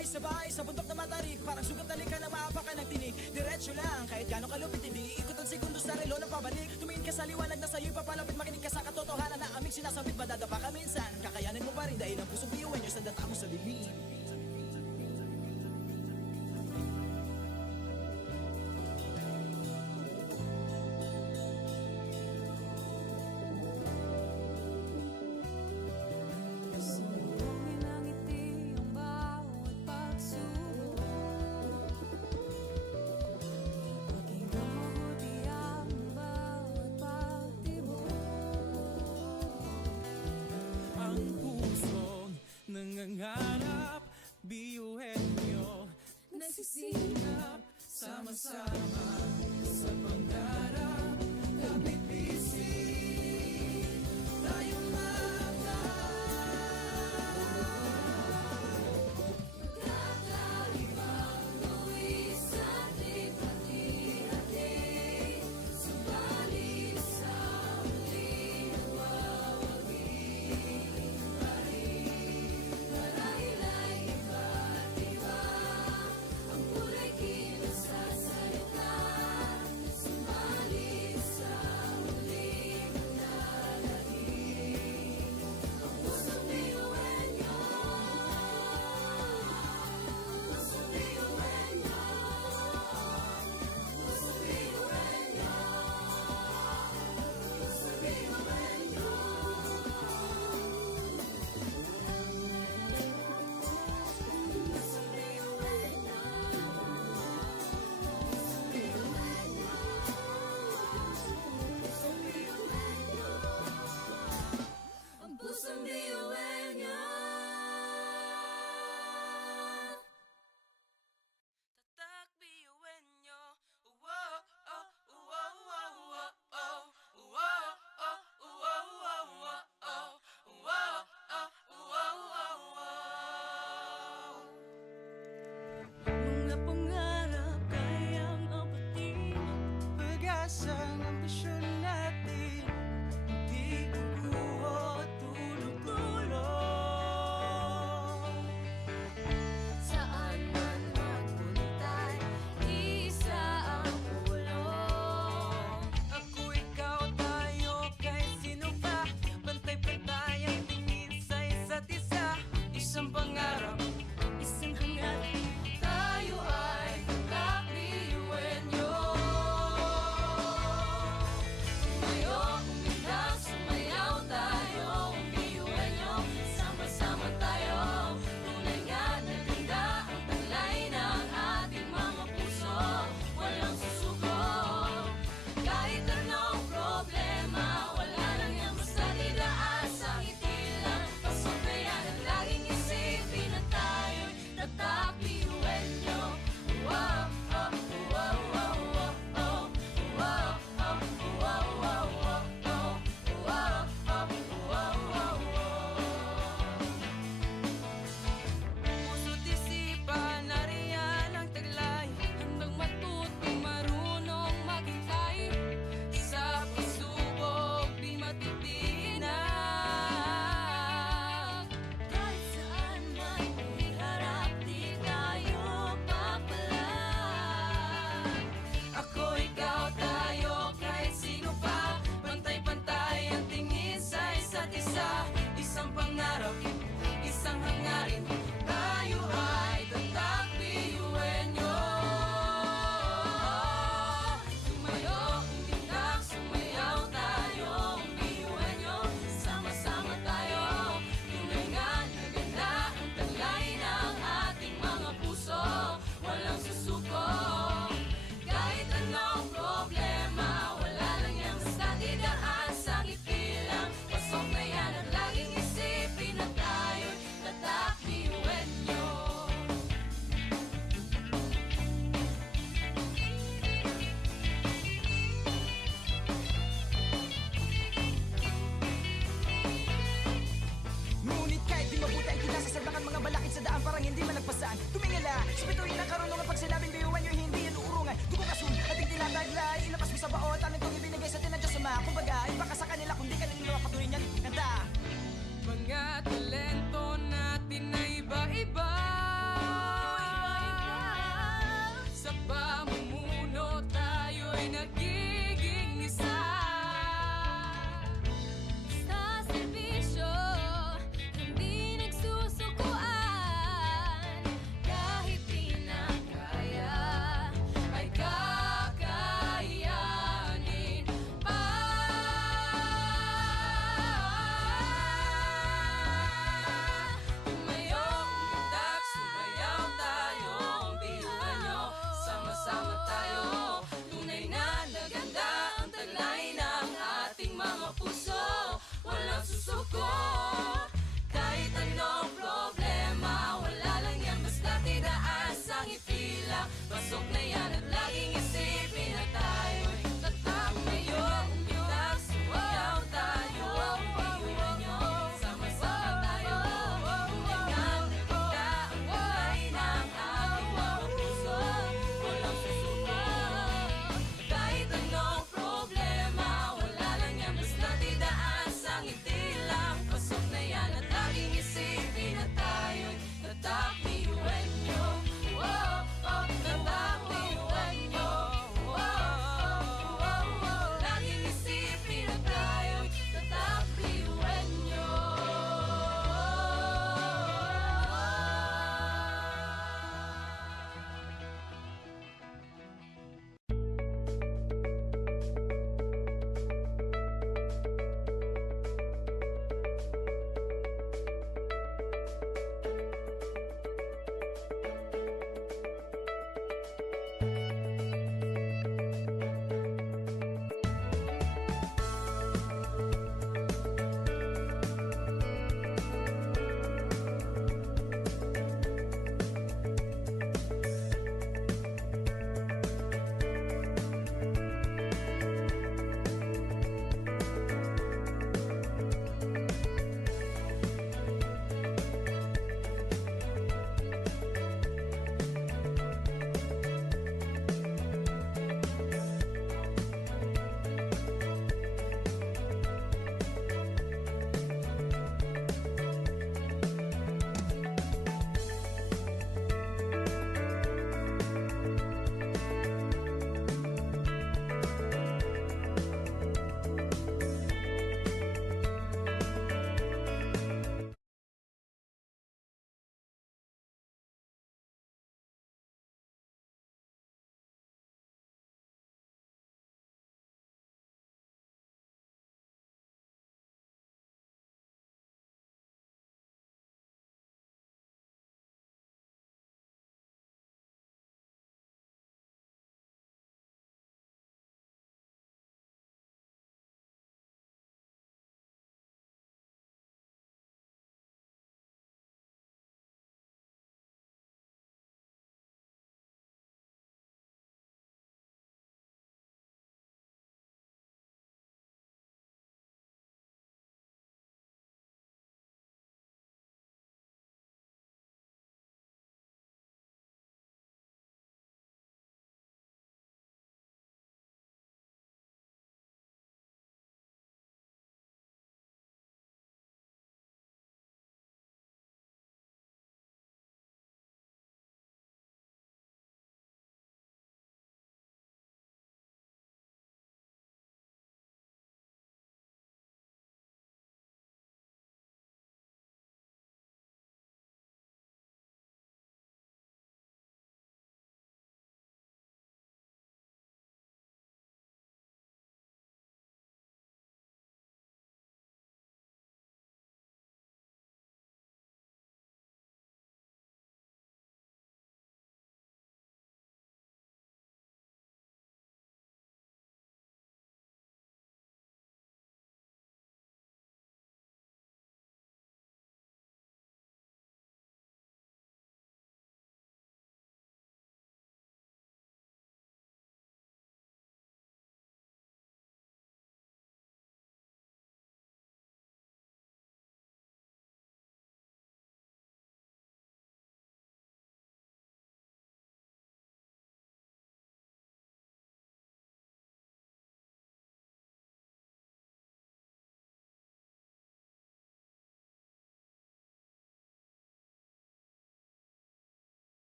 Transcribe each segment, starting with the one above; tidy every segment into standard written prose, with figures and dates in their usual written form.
Sabay-sabay sa bundok na matarik, parang sugat na lika na maapa ka ng tinig. Diretso lang, kahit gano'ng kalupit, hindi iikot ang segundo sa relo na pabalik. Tumingin ka sa liwanag na sa'yo'y papalapit, makinig ka sa katotohanan na aming sinasabit. Madadapa ka minsan, kakayanin mo pa rin dahil ang pusong biyuan nyo sa data mo sa dilim. Sumulongin ang ngiti ang bawat pagsubok. Pakinggan mabuti ang bawat pagtibok. Ang pusong nangangarap, biyuhin nyo nagsisikap, sama-sama sa pangarap. Kapit bisig, tayong mga Kakaibang buwis at hati-hati, subalit sa huli nagwawagi. Marahil ay iba't iba ang kulay kilos sa salita, subalit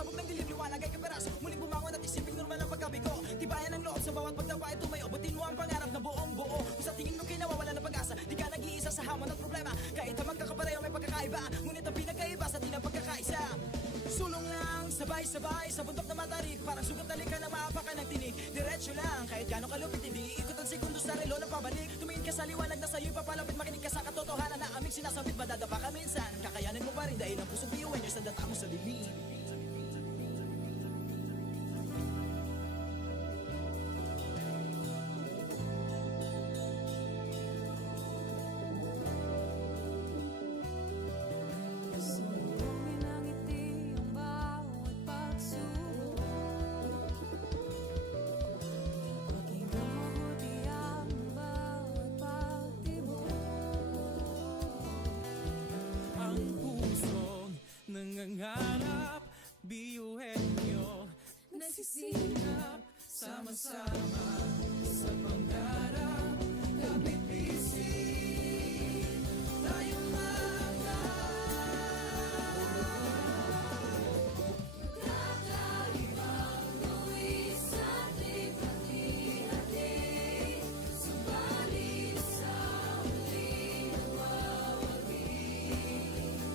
Sabog ng dilim, liwanag ay kaperas. Muling bumangon at isiping normal ang pagkabigo. Tibayan ang loob sa bawat pagdapa ay tumayo. Butin mo ang pangarap na buong buo. Kung sa tingin mo kayo nawawala ng pag-asa, di ka nag-iisa sa hamon at problema. Kahit na magkakapareho may pagkakaiba, ngunit ang pinagkaiba sa di na pagkakaisa. Sulong lang, sabay-sabay sa bundok na matarik. Parang sugat na lika na maapakan ng tinig. Diretso lang, kahit gano'ng kalupit, hindi ikot ang segundo sa relo na pabalik. Tumingin ka sa liwanag na sa'yo'y papalapit. Makinig ka sa katotohanan na aming sinasabit. Madadapa ka minsan, kakayanin mo pa rin dahil ang pusong biyuhin niyo sa data mo sa dilim. Sumugin ang ngiti ang bawat pagsubok. Pakinggan mabuti ang bawat pagtibok. Ang pusong nangangarap, biyuhin nyo. Nagsisikap Sama-sama sa pangarap, kapit bisig tayong Kakaibang buwis sa ating hati-hati. Subalit sa huli nawawagi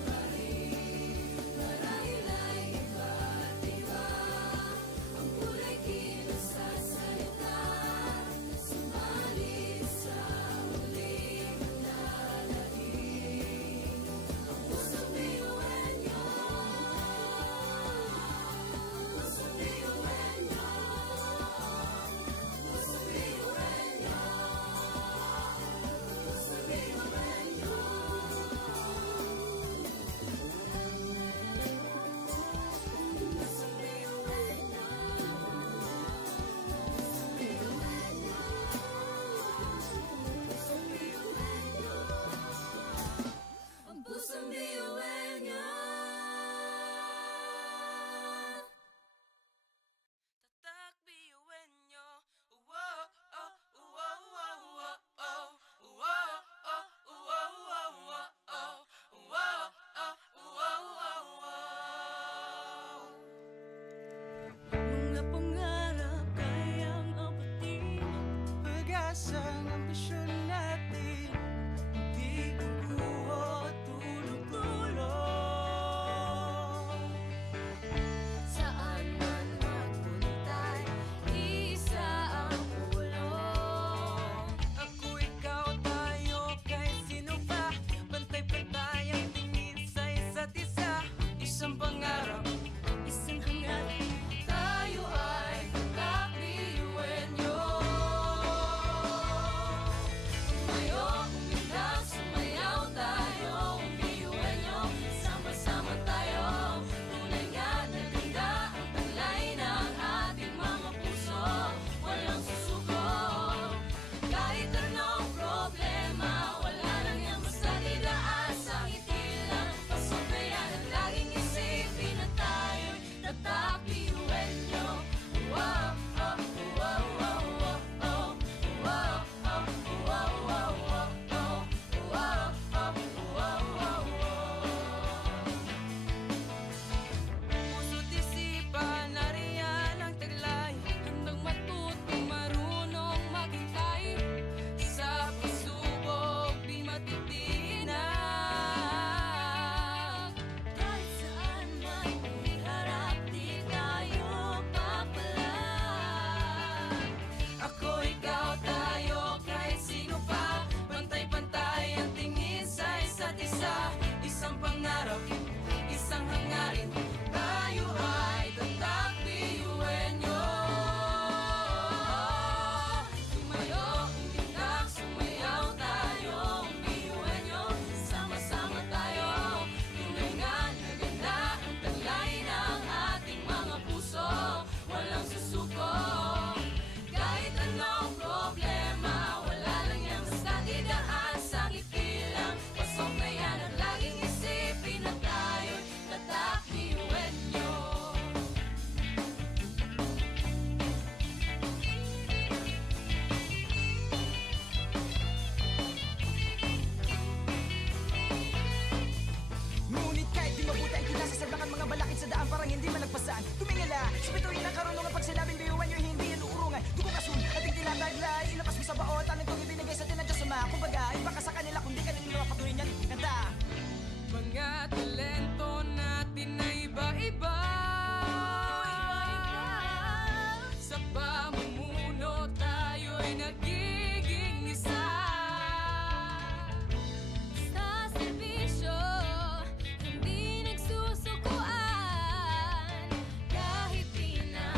pa rin. Marahil ay iba't iba ang kulay kilos sa salita. Subalit Sa bituin ng karunungan pag sinabing biyuan nyo, hindi yan uurungan. Dugo kasun, ating tinataglay, ilabas mo sa baon. Talent kong ibinigay sa atin ng Diyos Ama. Kumbaga, iba ka sa kanila, kundi kanila patuloy niyan kanta. Mga talento natin na iba-iba. Sa pamumuno tayo'y nagiging isa. Sa serbisyo, hindi nagsusukuan. Kahit di na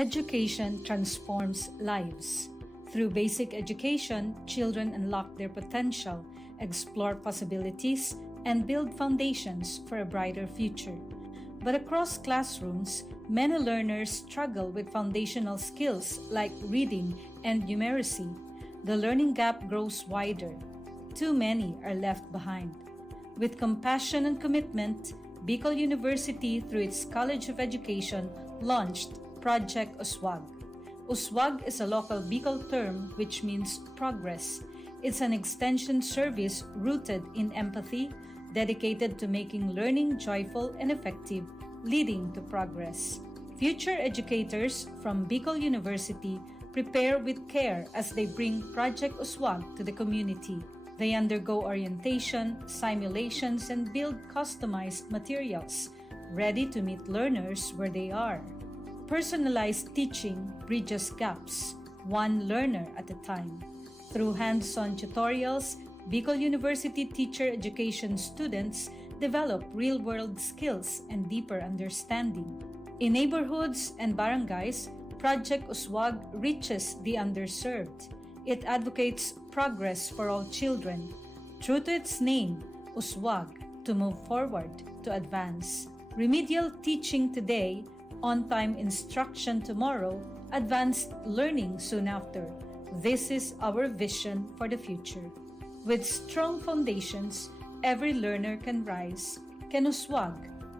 Education transforms lives. Through basic education, children unlock their potential, explore possibilities, and build foundations for a brighter future. But across classrooms, many learners struggle with foundational skills like reading and numeracy. The learning gap grows wider. Too many are left behind. With compassion and commitment, Bicol University, through its College of Education, launched Project Uswag. Uswag is a local Bicol term which means progress. It's an extension service rooted in empathy, dedicated to making learning joyful and effective, leading to progress. Future educators from Bicol University prepare with care as they bring Project Uswag to the community. They undergo orientation, simulations, and build customized materials, ready to meet learners where they are. Personalized teaching bridges gaps, one learner at a time. Through hands-on tutorials, Bicol University teacher education students develop real-world skills and deeper understanding. In neighborhoods and barangays, Project Uswag reaches the underserved. It advocates progress for all children. True to its name, Uswag, to move forward, to advance. Remedial teaching today, on-time instruction tomorrow, advanced learning soon after. This is our vision for the future. With strong foundations, every learner can rise, can uswag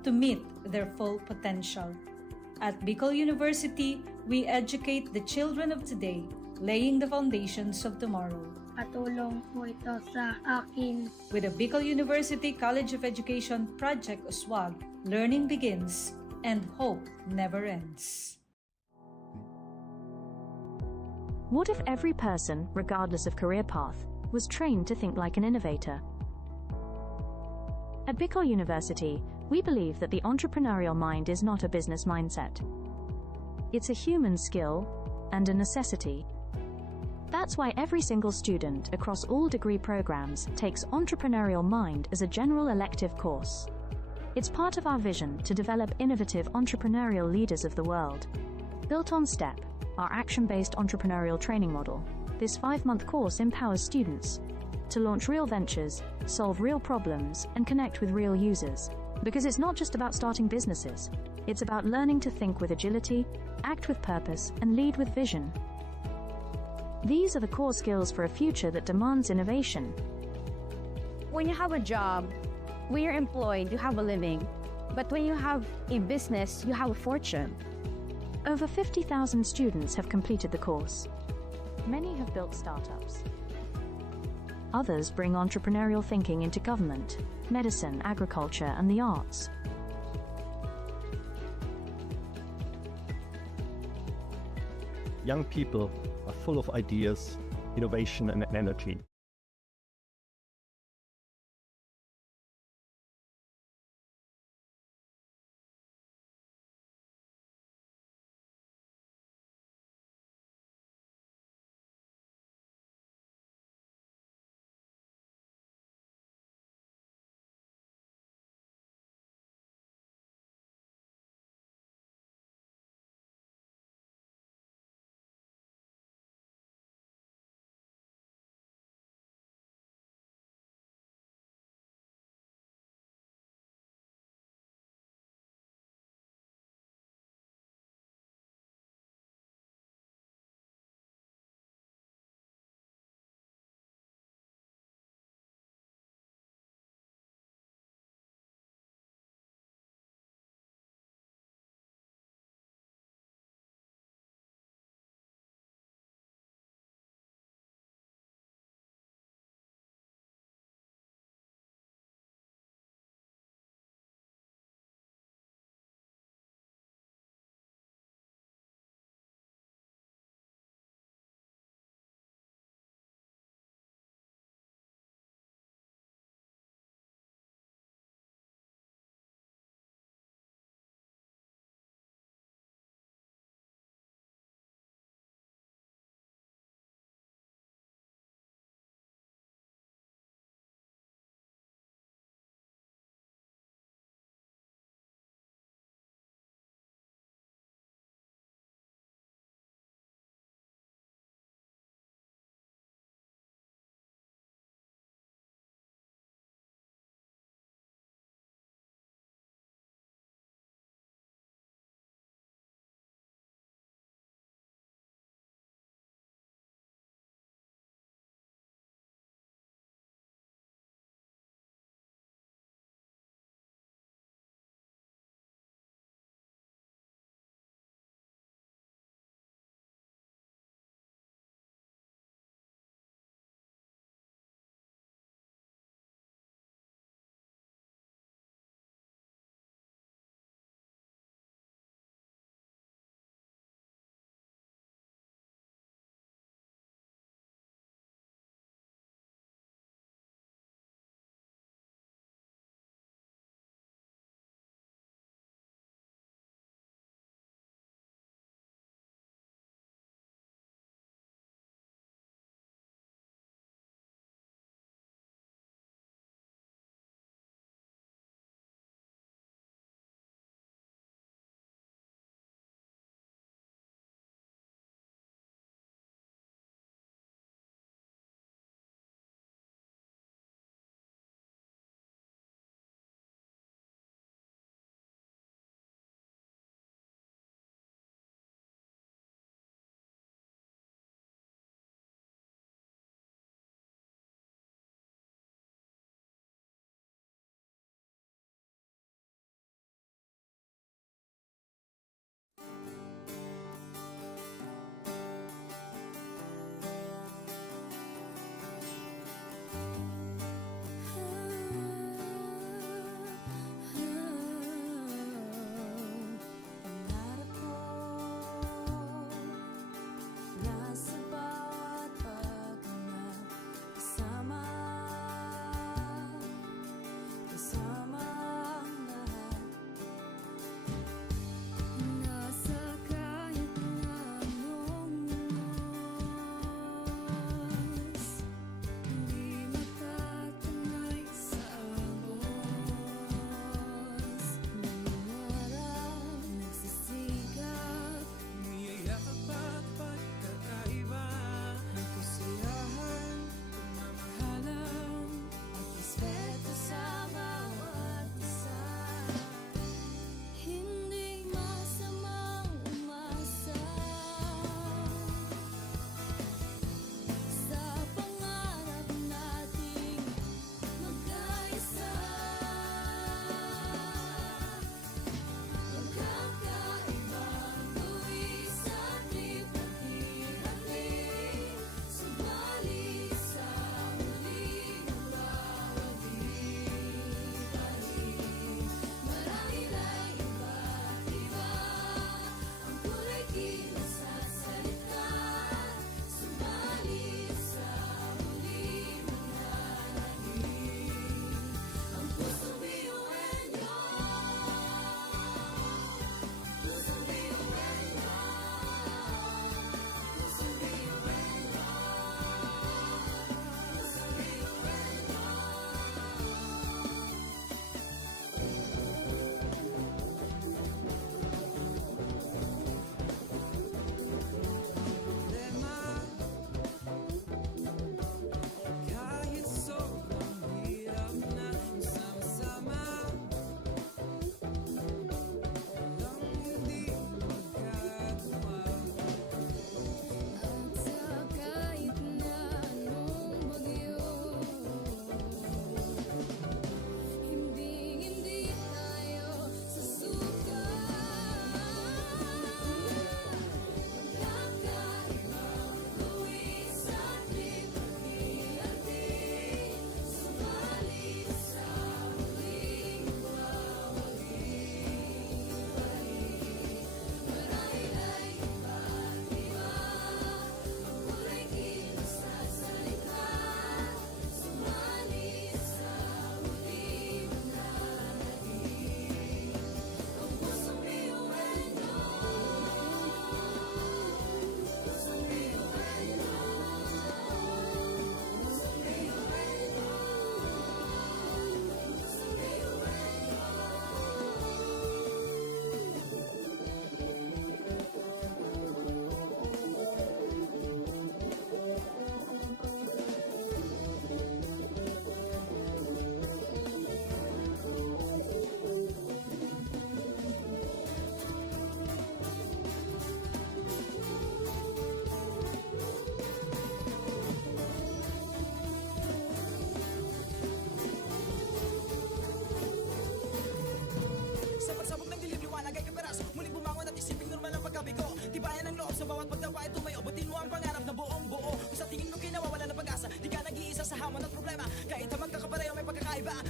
to meet their full potential. At Bicol University, we educate the children of today, laying the foundations of tomorrow. Katulong po ito sa akin. With the Bicol University College of Education Project Uswag, learning begins and hope never ends. What if every person, regardless of career path, was trained to think like an innovator? At Bicol University, we believe that the entrepreneurial mind is not a business mindset. It's a human skill and a necessity. That's why every single student across all degree programs takes Entrepreneurial Mind as a general elective course. It's part of our vision to develop innovative entrepreneurial leaders of the world. Built on STEP, our action-based entrepreneurial training model, this 5-month course empowers students to launch real ventures, solve real problems, and connect with real users. Because it's not just about starting businesses, it's about learning to think with agility, act with purpose, and lead with vision. These are the core skills for a future that demands innovation. When you have a job, when you're employed, you have a living. But when you have a business, you have a fortune. Over 50,000 students have completed the course. Many have built startups. Others bring entrepreneurial thinking into government, medicine, agriculture, and the arts. Young people are full of ideas, innovation, and energy.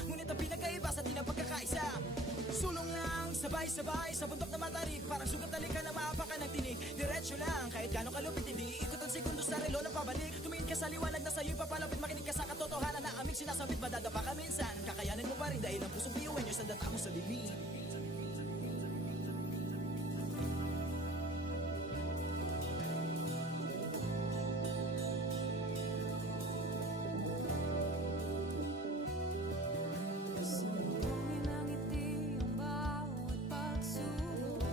Ngunit ang pinagkaiba sa di ng pagkakaisa, sulong lang, sabay-sabay sa bundok na matarik. Parang sugat na lika na maapakan ng tinig. Diretso lang, kahit gano'ng kalupit hindi ikot ang segundo sa relo na pabalik. Tumingin ka sa liwanag na sa'yo'y papalapit. Makinig ka sa katotohanan na aming sinasabit. Madadapa ka minsan, kakayanin mo pa rin dahil ang pusong biyuin nyo sa data mo sa bibig. Sumugin ang ngiti ang bawat pagsubok.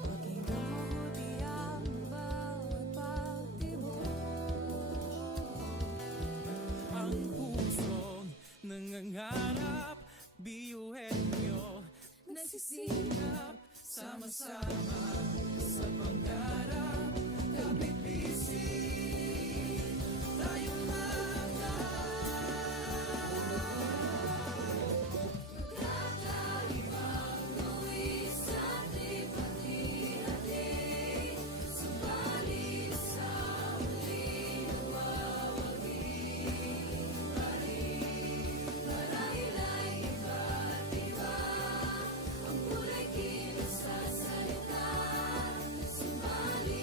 Pakinggan mabuti ang bawat pagtibok. Ang pusong nangangarap, biyuhin nyo, nagsisikap, sama-sama sa pangarap. Kapit-bisig, tayong mga Kakaibang luwis at ipati-hati, subalit sa huli nawawagi pa rin. Marahil ay iba't iba ang kulay kilos sa salita, subalit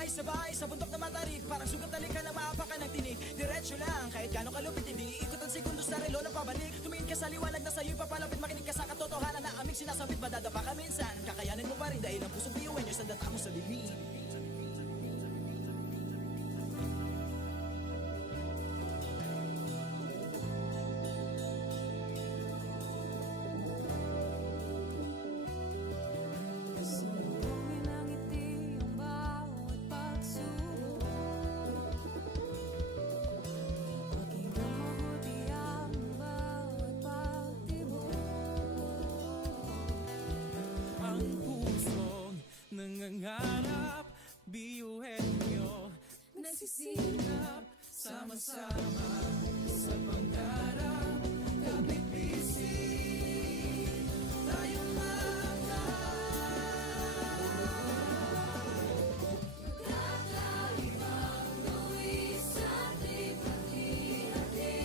Sabay-sabay sa bundok na matarik, parang sugat talikan na maapakan ng tinig. Diretso lang, kahit gano'ng kalupit hindi ikot ang segundo sa relo na pabalik. Tumingin ka sa liwanag na sa'yo'y papalapit, makinig ka sa katotohanan na aming sinasabit. Madadapa ka minsan, kakayanin mo pa rin dahil ang pusong biyuin nyo sa data mo sa bibig. Sumbungin ang ngiti ang bawat pagsubok. Pakinggan mabuti ang bawat pagtibok. Ang pusong nangangarap, biyuhin nyo, nagsisikap, sama-sama sa pangarap. Kapit bisig, tayong mga Kakaibang gawin sa ating hati-hati,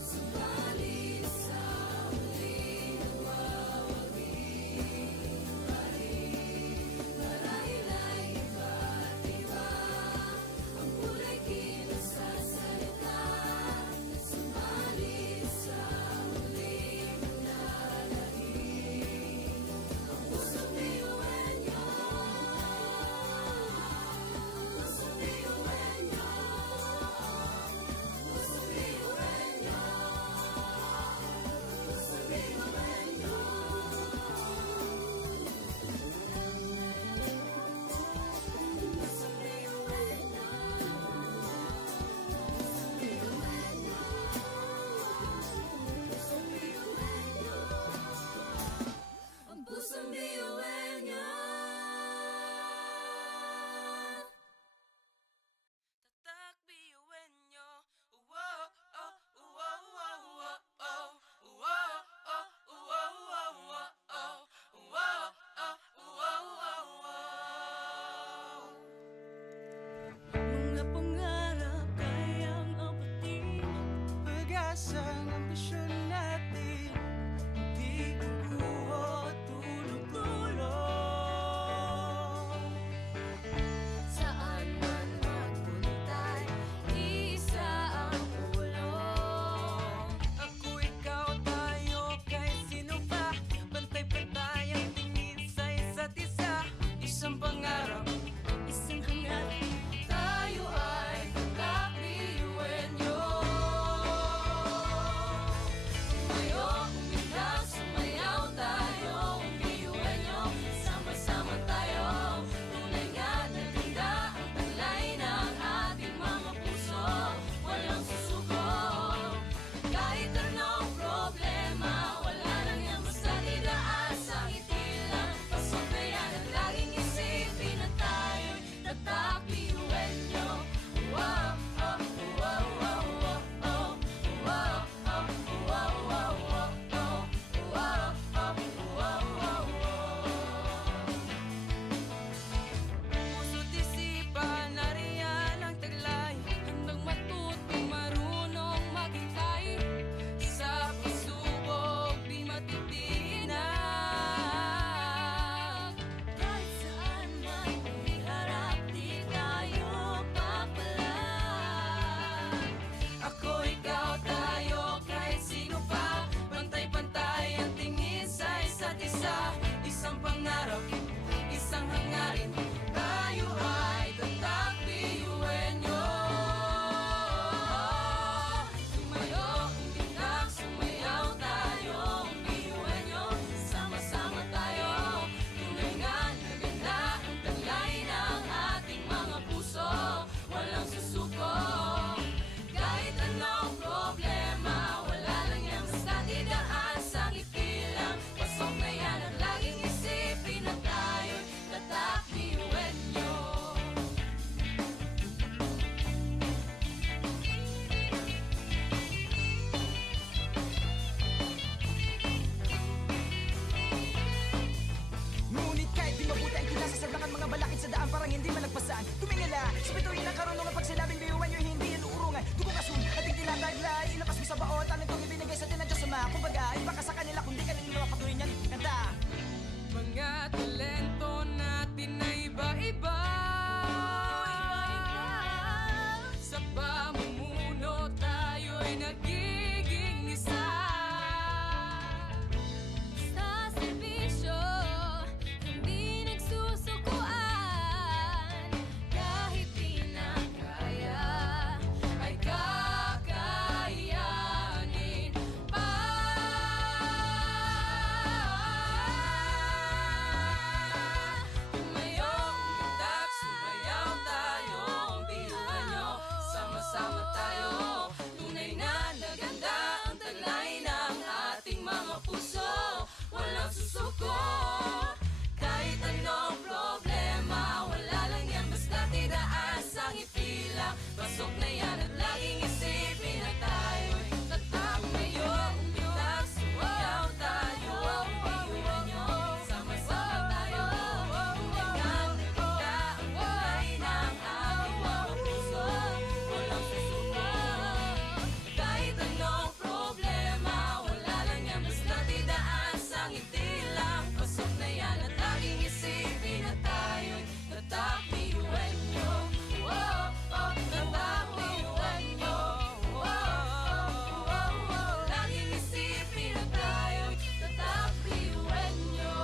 subalit sa huli nawawagi pa rin. Marahil ay iba't iba ang kulay kilos sa salita, subalit sa huli manalangin. Ang pusong biyuhin nyo, pusong biyuhin nyo, pusong biyuhin nyo, pusong biyuhin nyo. Pusong biyuhin nyo, pusong biyuhin nyo, pusong biyuhin nyo. Ang pusong biyuhin nyo. tatak biyuhin nyo. Wow, oh, wow, wow, wow, oh. Wow, oh, wow, wow, wow, oh. Wow, oh, wow, wow, wow. Mga pangarap kayang abutin. Pag-asang ambisyon natin, di kukuha tulog-tulog. Saan man magpunta, isa ang ulong. Ako, ikaw, tayo, kahit sino pa. Pantay-pantay ang tingin sa isa't isa. Isang pangarap, Isang hangarin, tayo ay kakabiyuhin nyo. Tumayo, umilag, sumayaw tayo, biyuhin nyo. Sama-sama tayo, tunay nga na ganda ang talay ng ating mga puso. Walang susuko, kahit anong problema, wala lang yan basta didaan sa ngiti lang. Pasok na yan at laging isipin na tayo'y tatak biyuhin nyo. Wow, oh, wow, wow, wow, oh. Wow, oh, wow, wow, wow, oh. Wow, oh, wow, wow, wow. puso't isipan, nariyan ang taglay. Handang matutong marunong maghintay, Sa pagsubok, di matitinag. kahit saan man iharap, di tayo papalag. Ako, ikaw, tayo, kahit sino pa. Pantay-pantay ang tingin sa isa't isa. Isang pangarap, isang hangarin. Tayo ay tatak biyuhin nyo. Tumayo, umilag, sumayaw tayo, biyuhin nyo. Sama-sama tayo, tunay nga na ganda ang talay ng ating mga puso. Walang susuko, kahit anong problema, wala lang yan basta didaan sa ngiti lang. Pasok na yan at laging isipin na tayo'y tatak biyuhin nyo. Ngunit kahit di mabuti ang kinasasablakan mga balakid sa daan parang hindi malagpasan. Tumingala, sa bituin ng karunungan pag sinabing biyuhan nyo hindi yan uurungan. Dugo kasun, ating tinataglay, ilakas mo sa baon, talent kong ibinigay sa tinadya sa mga. Kumbaga, iba ka sa kanila kundi kanila patuloy niyan. Kanta! Mga talento natin na iba-iba. lang pasok na yan at laging isipin na tayo'y tatak BUNO. Oh, oh, tatak BUNO. Oh, oh, oh, oh, laging isipin na tayo'y tatak BUNO.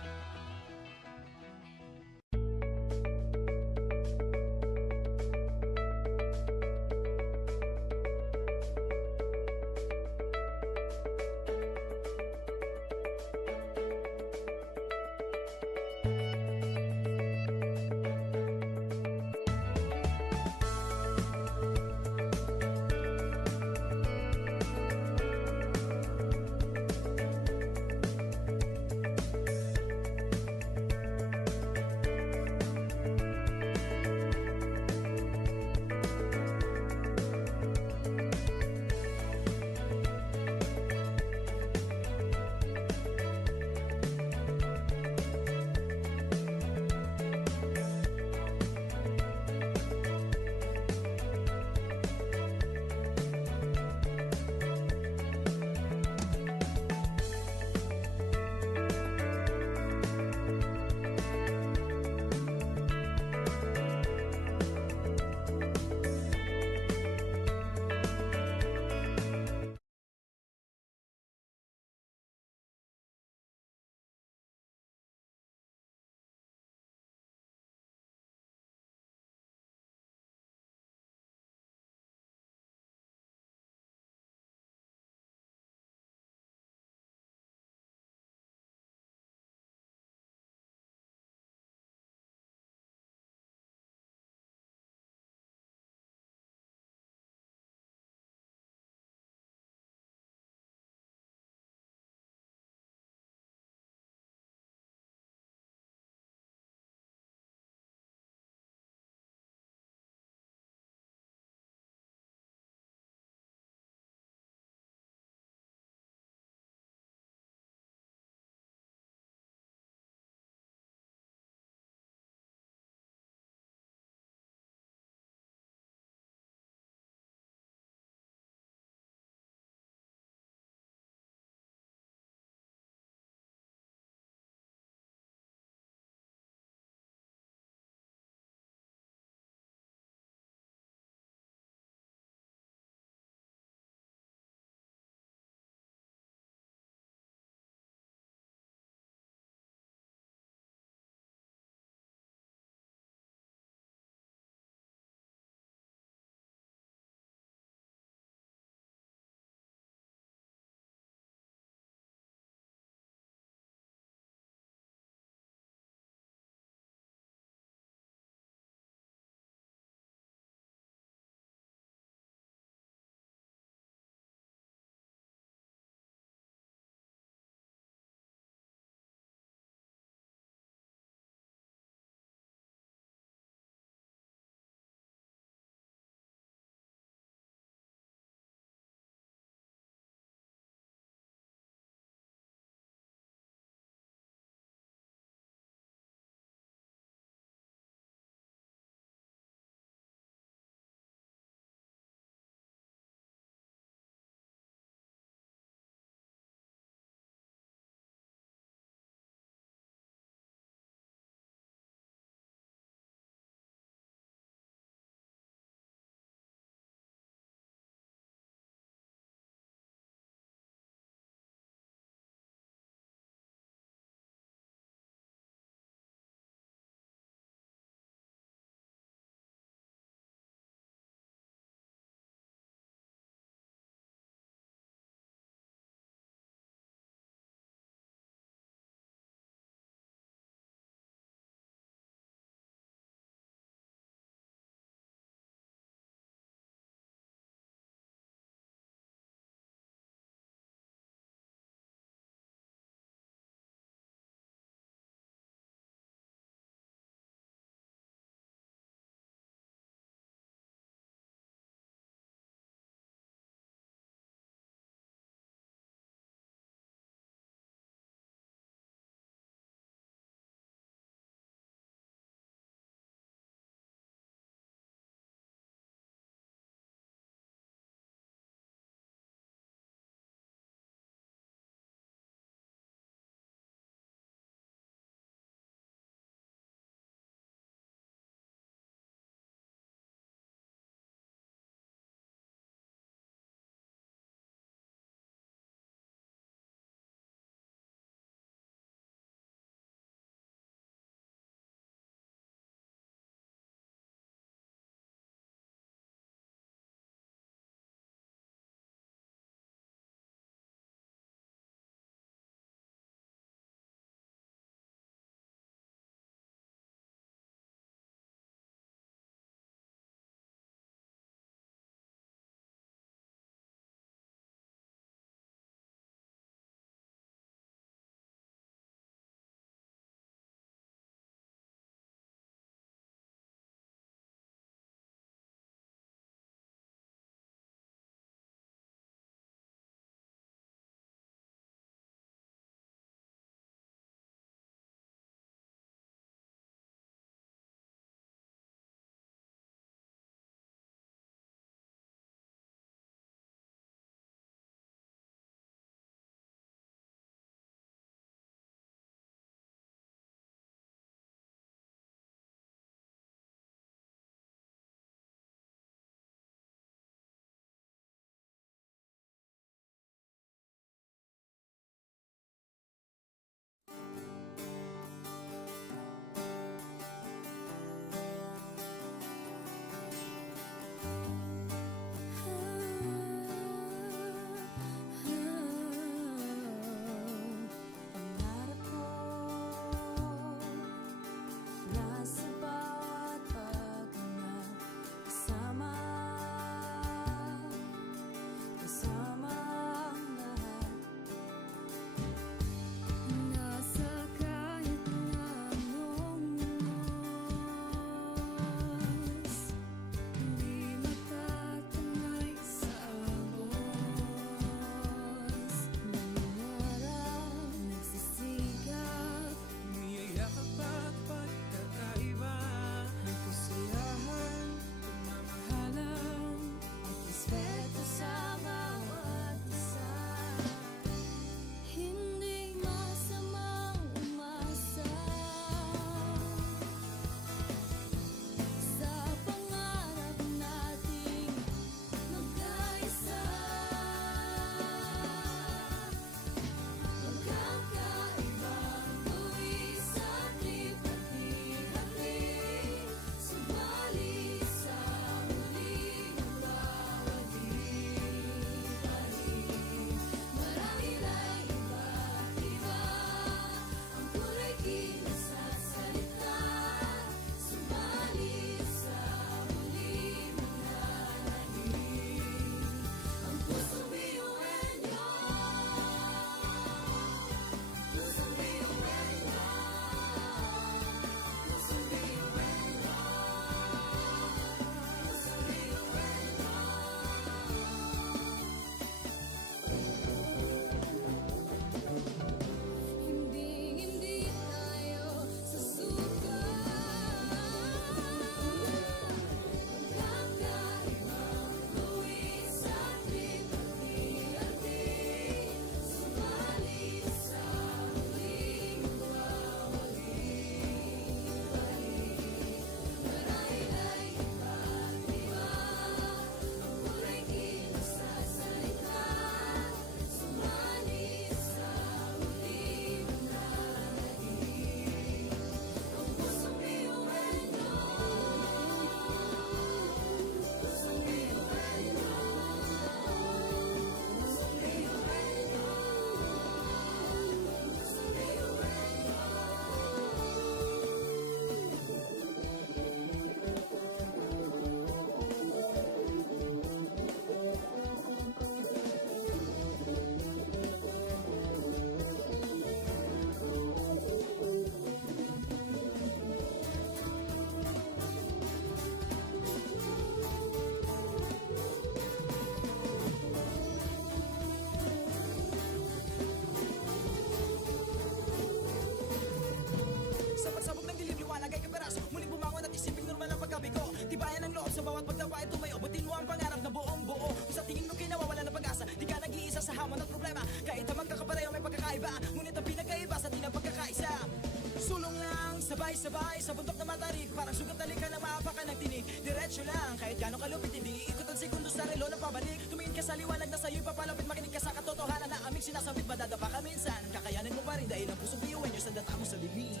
ay sa bundok na matarik, parang sugat na likha na maapak ka ng tinig. Diretso lang, kahit gano'ng kalupit, hindi ikot ang segundo sa relo na pabalik. Tumingin ka sa liwanag na sa'yo'y papalapit, makinig ka sa katotohanan na aming sinasabit. Madadapa ka minsan, kakayanin mo pa rin dahil ang pusong biyuin nyo sa data mo sa dilim.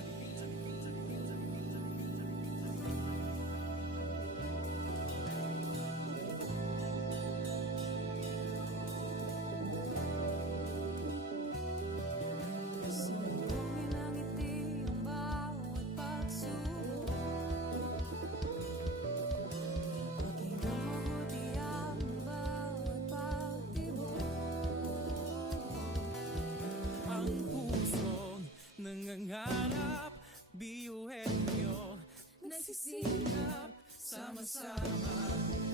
Sumugin ang ngiti ang bawat pagsubok. Pakinggan mabuti ang bawat pagtibok. Ang pusong nangangarap, biyuhin nyo nagsisikap, sama-sama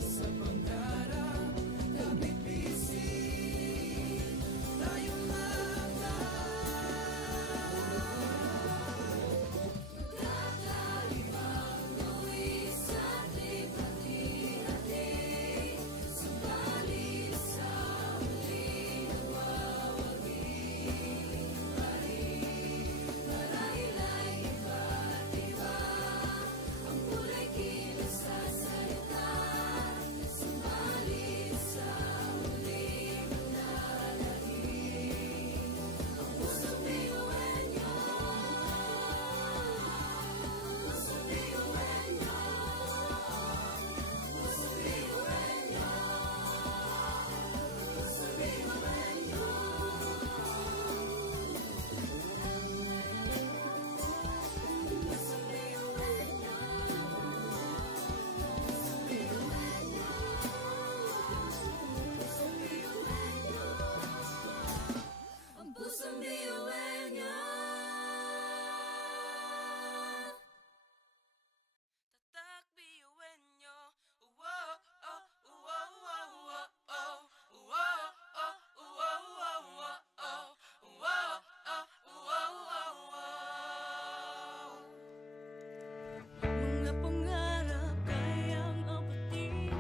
sa pangarap. Kapit bisig, tayong Kakaibang luwis at lipat-hati, subalit sa huli nagwawagi. Marahil ay iba't iba, ang kulay kilos at salita, subalit sa huli manlalahim. Ang pusong biyuhin nyo, pusong biyuhin nyo, pusong biyuhin nyo, pusong biyuhin nyo. Ang pusong biyuhin nyo. tatak biyuhin nyo. Wow, oh, wow, wow, wow, oh. Wow, oh, wow, wow, wow, oh. Wow, oh, wow, wow, wow. Mga pangarap kayang abutin.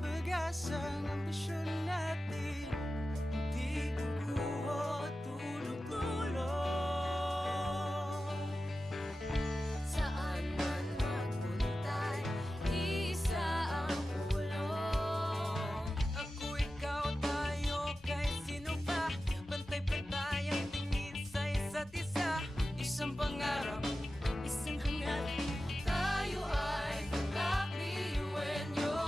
Pag-asa ng ambisyon natin, di kukuha tulog-tulog. Saan man magpuntay, isa ang ulong. Ako, ikaw, tayo, kahit sino pa. Pantay-pantay ang tingin sa isa't isa. Isang pangarap, Isang hangarin. Tayo ay kakabiyuhin nyo.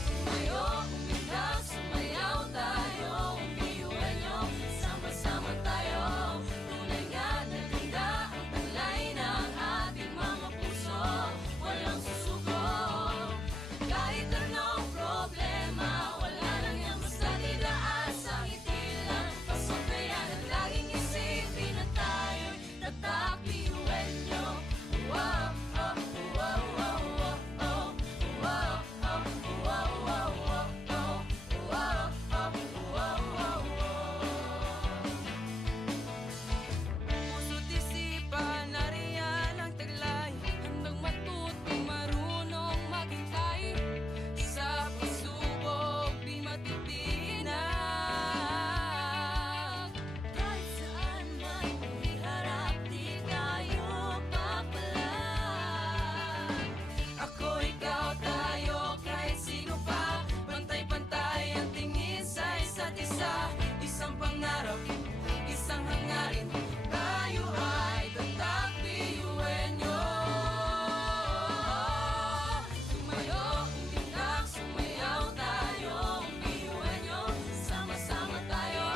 Sumayo, umilag, sumayaw tayo, biyuhin nyo. Sama-sama tayo, tunay nga na ganda ang talay ng ating mga puso. Walang susuko, kahit anong problema, wala lang yan basta didaan sa ngiti lang. Pasok kaya at laging isipin na tayo'y tatakbiyuhin nyo. Wow, oh, wow, wow, wow, oh. Wow, oh, wow, wow, wow, oh. Wow, oh, wow, wow, wow. puso't isipan, nariyan ang taglay. Handang matutong marunong maghintay, Sa pagsubok, di matitinag. kahit saan man iharap, di tayo papalag. Ako, ikaw, tayo, kahit sino pa. Pantay-pantay ang tingin sa isa't isa. Isang pangarap, isang hangarin. Tayo ay tatakbiyuhin nyo. Sumayo, umilag, sumayaw tayo, biyuhin nyo. Sama-sama tayo,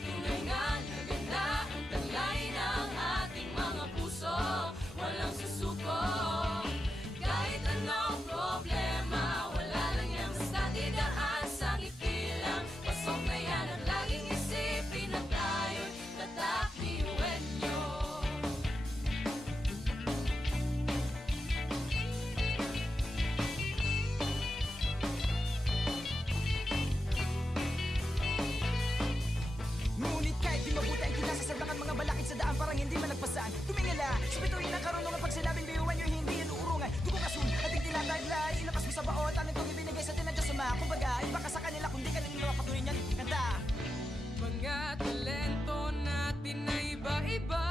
tunay nga na ganda ang talay ng ating mga puso. Walang susuko, kahit anong problema, wala lang yan basta didaan sa ngiti lang. Pasok na yan at laging isipin na tayo'y tatakbiyuhin nyo. Ngunit kahit di mabuti ang kinasasablangan mga balakid sa daan parang hindi malagpasan. Tumingala, sa bituin ng karunungan pag sinabing biyuhan nyo hindi yan uurungan. Dugong asun, ating tinataglay, ilabas mo sa baot, anong itong ibinigay sa atin ng Diyos Ama. Kumbaga, iba ka sa kanila kundi kanila mapatuloy niyan kanta. Mga talento natin na iba-iba.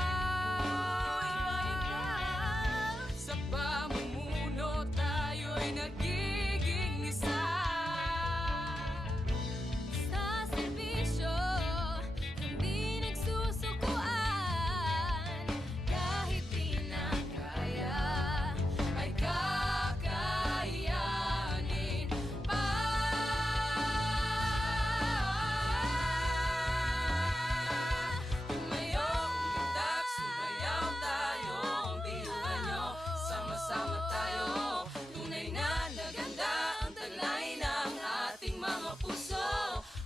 mga puso,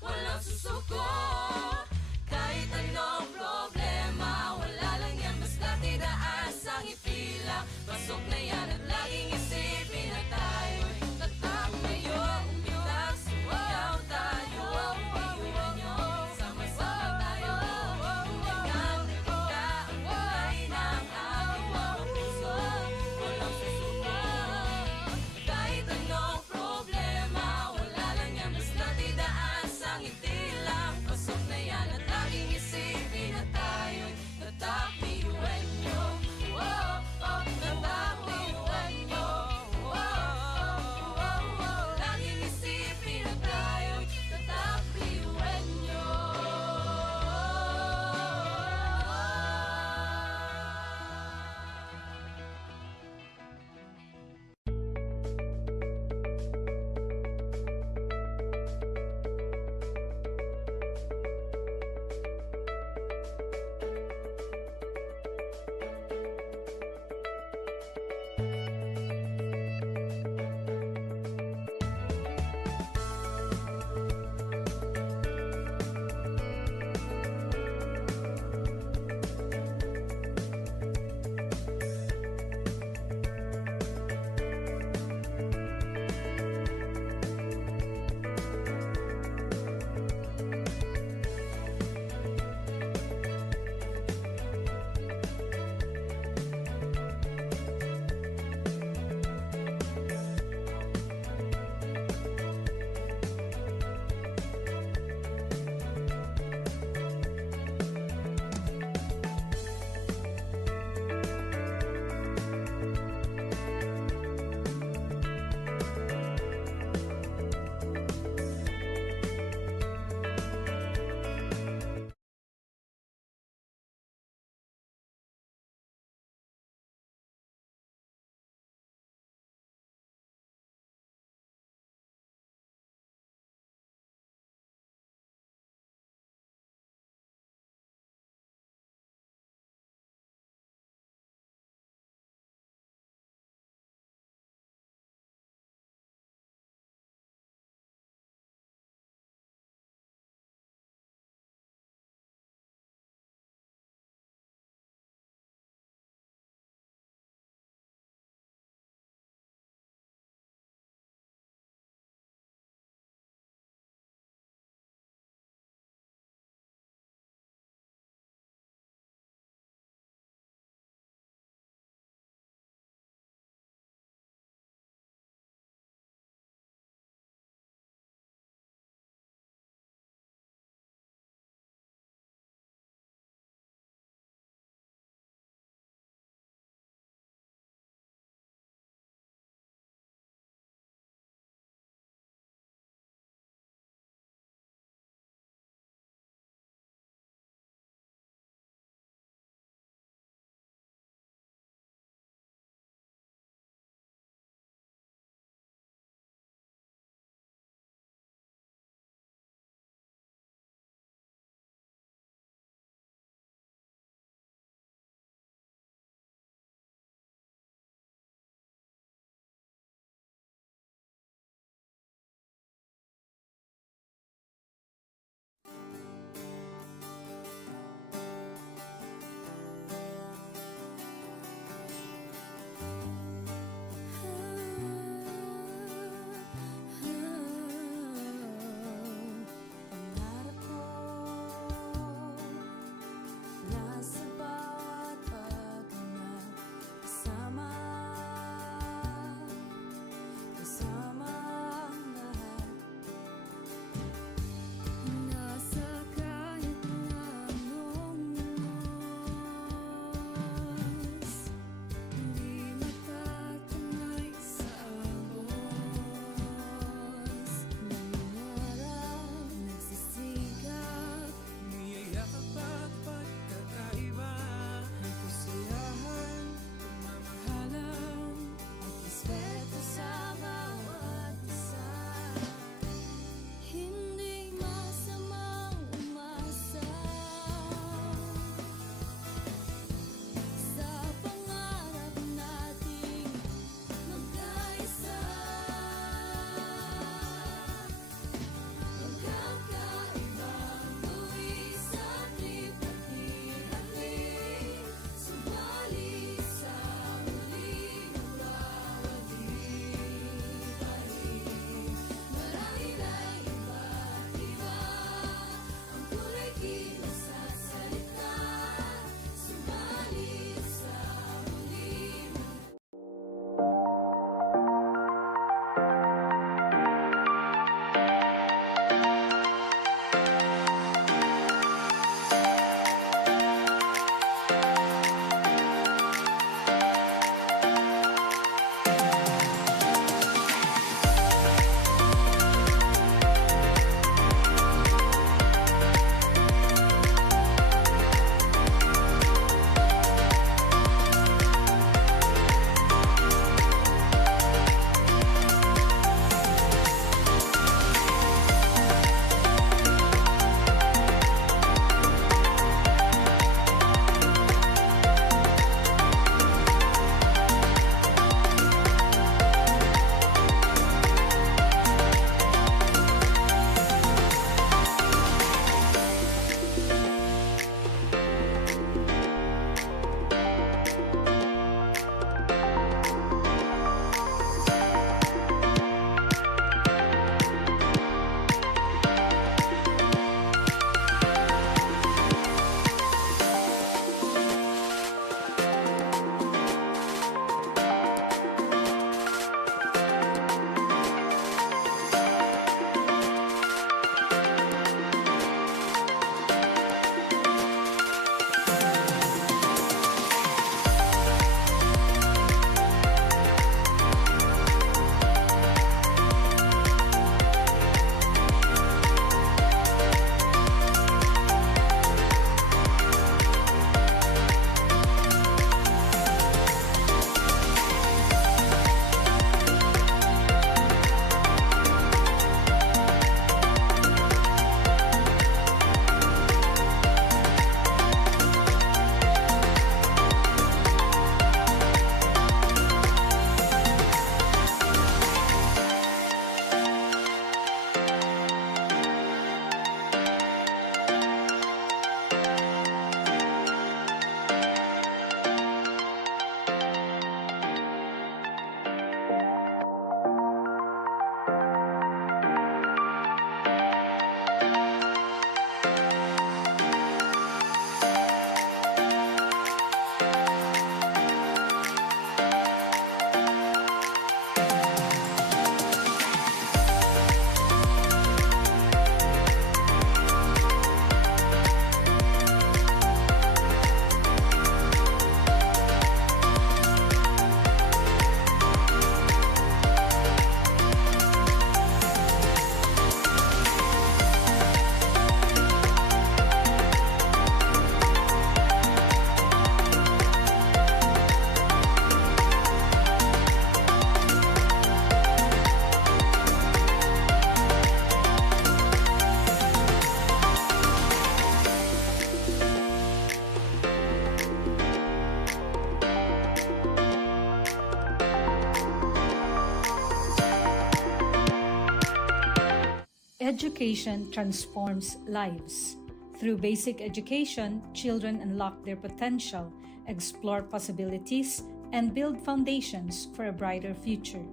walang susuko. Kahit anong problema, wala lang yan basta tidaas ang ipila. Pasok na yan at laging isipin na tayo'y tatakbayo. Umilag, sumayaw tayo, iuwi nyo, sama-sama tayo. Tulingan, nagkita ang kulay ng ating mga puso, walang susuko. Kahit anong problema, wala lang yan basta tidaas Education transforms lives. Through basic education, children unlock their potential, explore possibilities, and build foundations for a brighter future.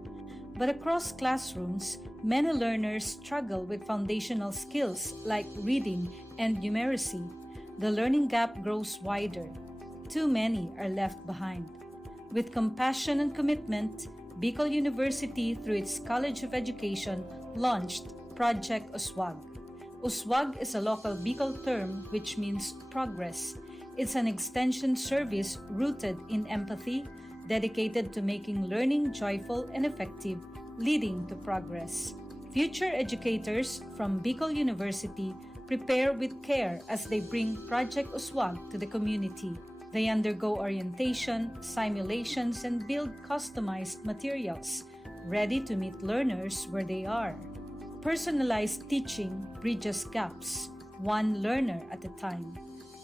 But across classrooms, many learners struggle with foundational skills like reading and numeracy. The learning gap grows wider. Too many are left behind. With compassion and commitment, Bicol University, through its College of Education, launched Project Uswag. Uswag is a local Bicol term which means progress. It's an extension service rooted in empathy, dedicated to making learning joyful and effective, leading to progress. Future educators from Bicol University prepare with care as they bring Project Uswag to the community. They undergo orientation, simulations, and build customized materials, ready to meet learners where they are. Personalized teaching bridges gaps, one learner at a time.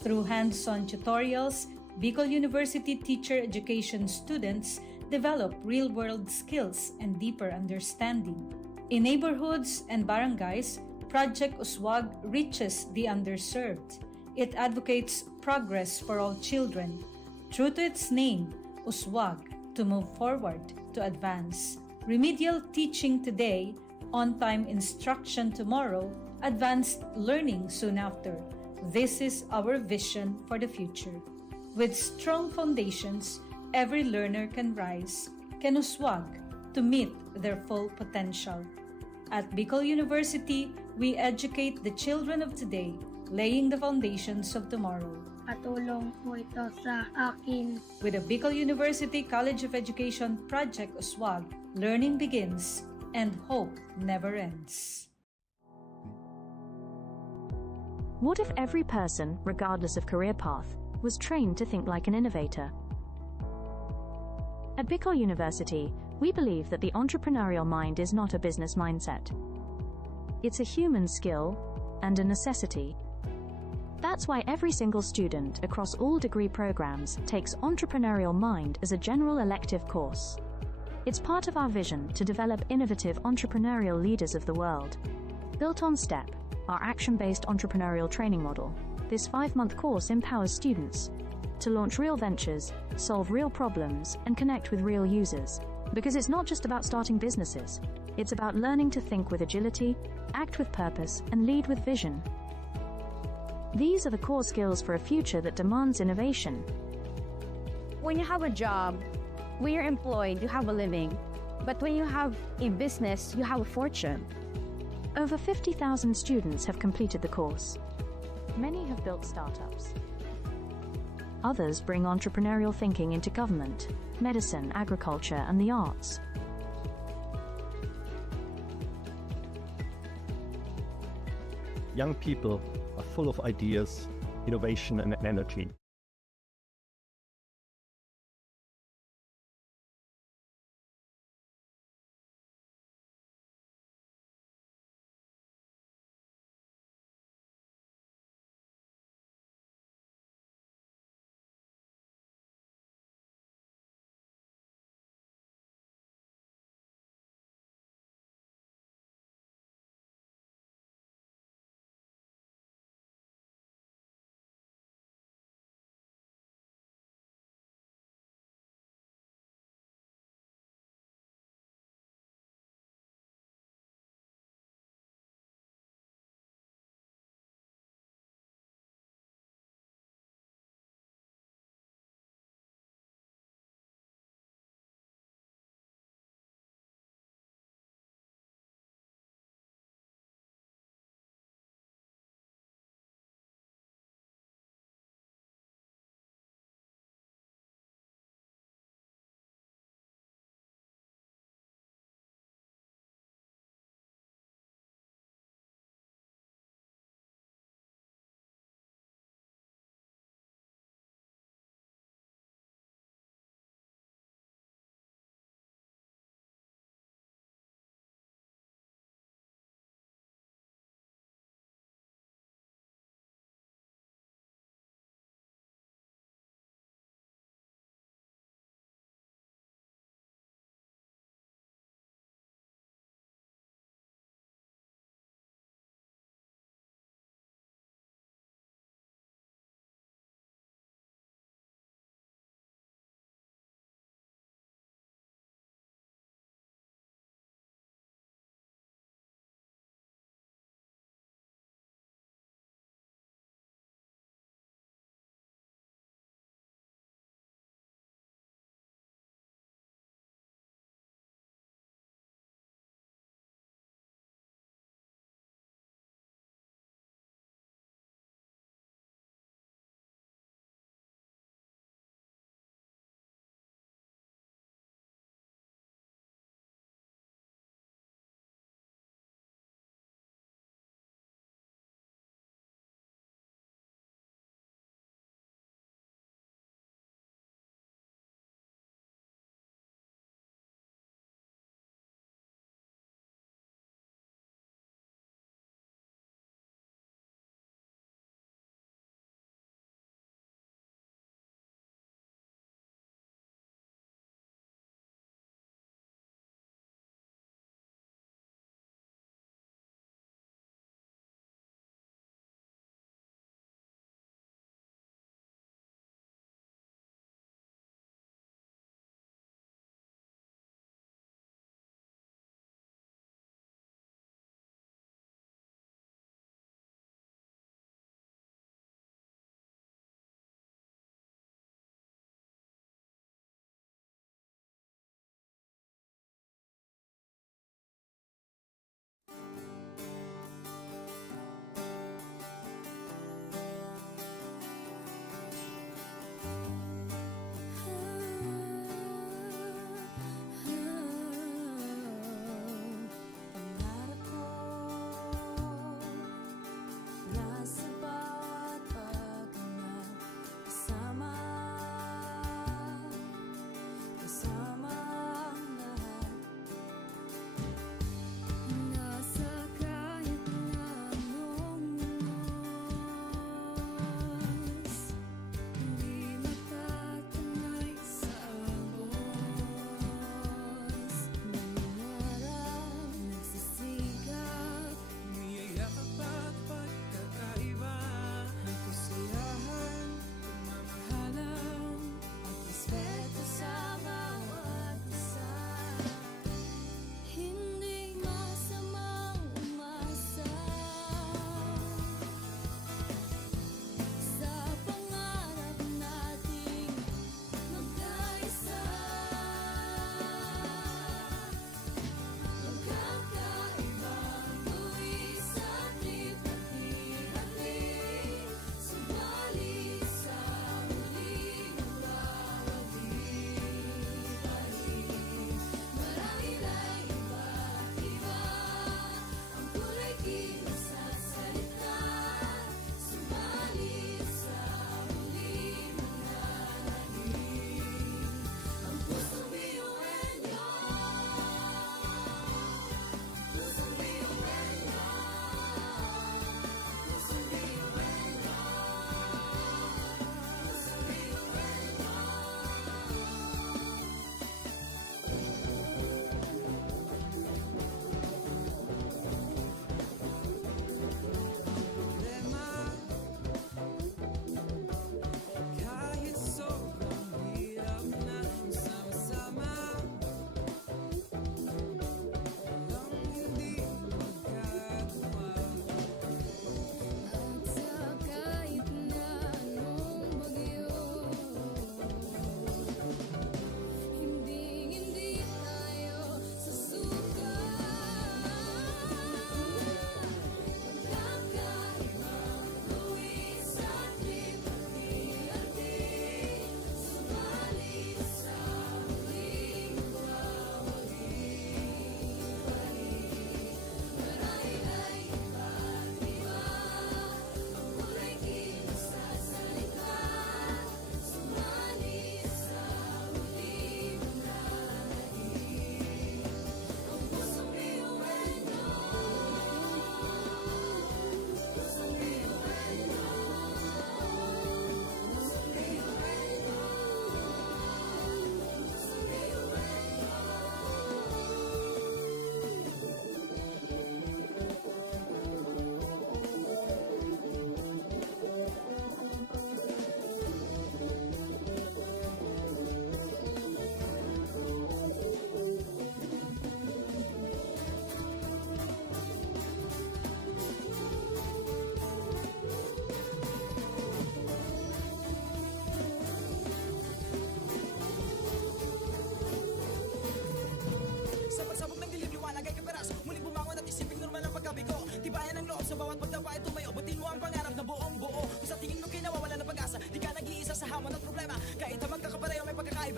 Through hands-on tutorials, Bicol University teacher education students develop real-world skills and deeper understanding. In neighborhoods and barangays, Project Uswag reaches the underserved. It advocates progress for all children. True to its name, Uswag, to move forward, to advance. Remedial teaching today, on-time instruction tomorrow, advanced learning soon after. This is our vision for the future. With strong foundations, every learner can rise, can uswag, to meet their full potential. At Bicol University, we educate the children of today, laying the foundations of tomorrow. Katulong po ito sa akin. With the Bicol University College of Education Project Uswag, learning begins and hope never ends. What if every person, regardless of career path, was trained to think like an innovator? At Bicol University, we believe that the entrepreneurial mind is not a business mindset. It's a human skill and a necessity. That's why every single student across all degree programs takes Entrepreneurial Mind as a general elective course. It's part of our vision to develop innovative entrepreneurial leaders of the world. Built on STEP, our action-based entrepreneurial training model, this 5-month course empowers students to launch real ventures, solve real problems, and connect with real users. Because it's not just about starting businesses, it's about learning to think with agility, act with purpose, and lead with vision. These are the core skills for a future that demands innovation. When you have a job, when you're employed, you have a living. But when you have a business, you have a fortune. Over 50,000 students have completed the course. Many have built startups. Others bring entrepreneurial thinking into government, medicine, agriculture, and the arts. Young people are full of ideas, innovation, and energy.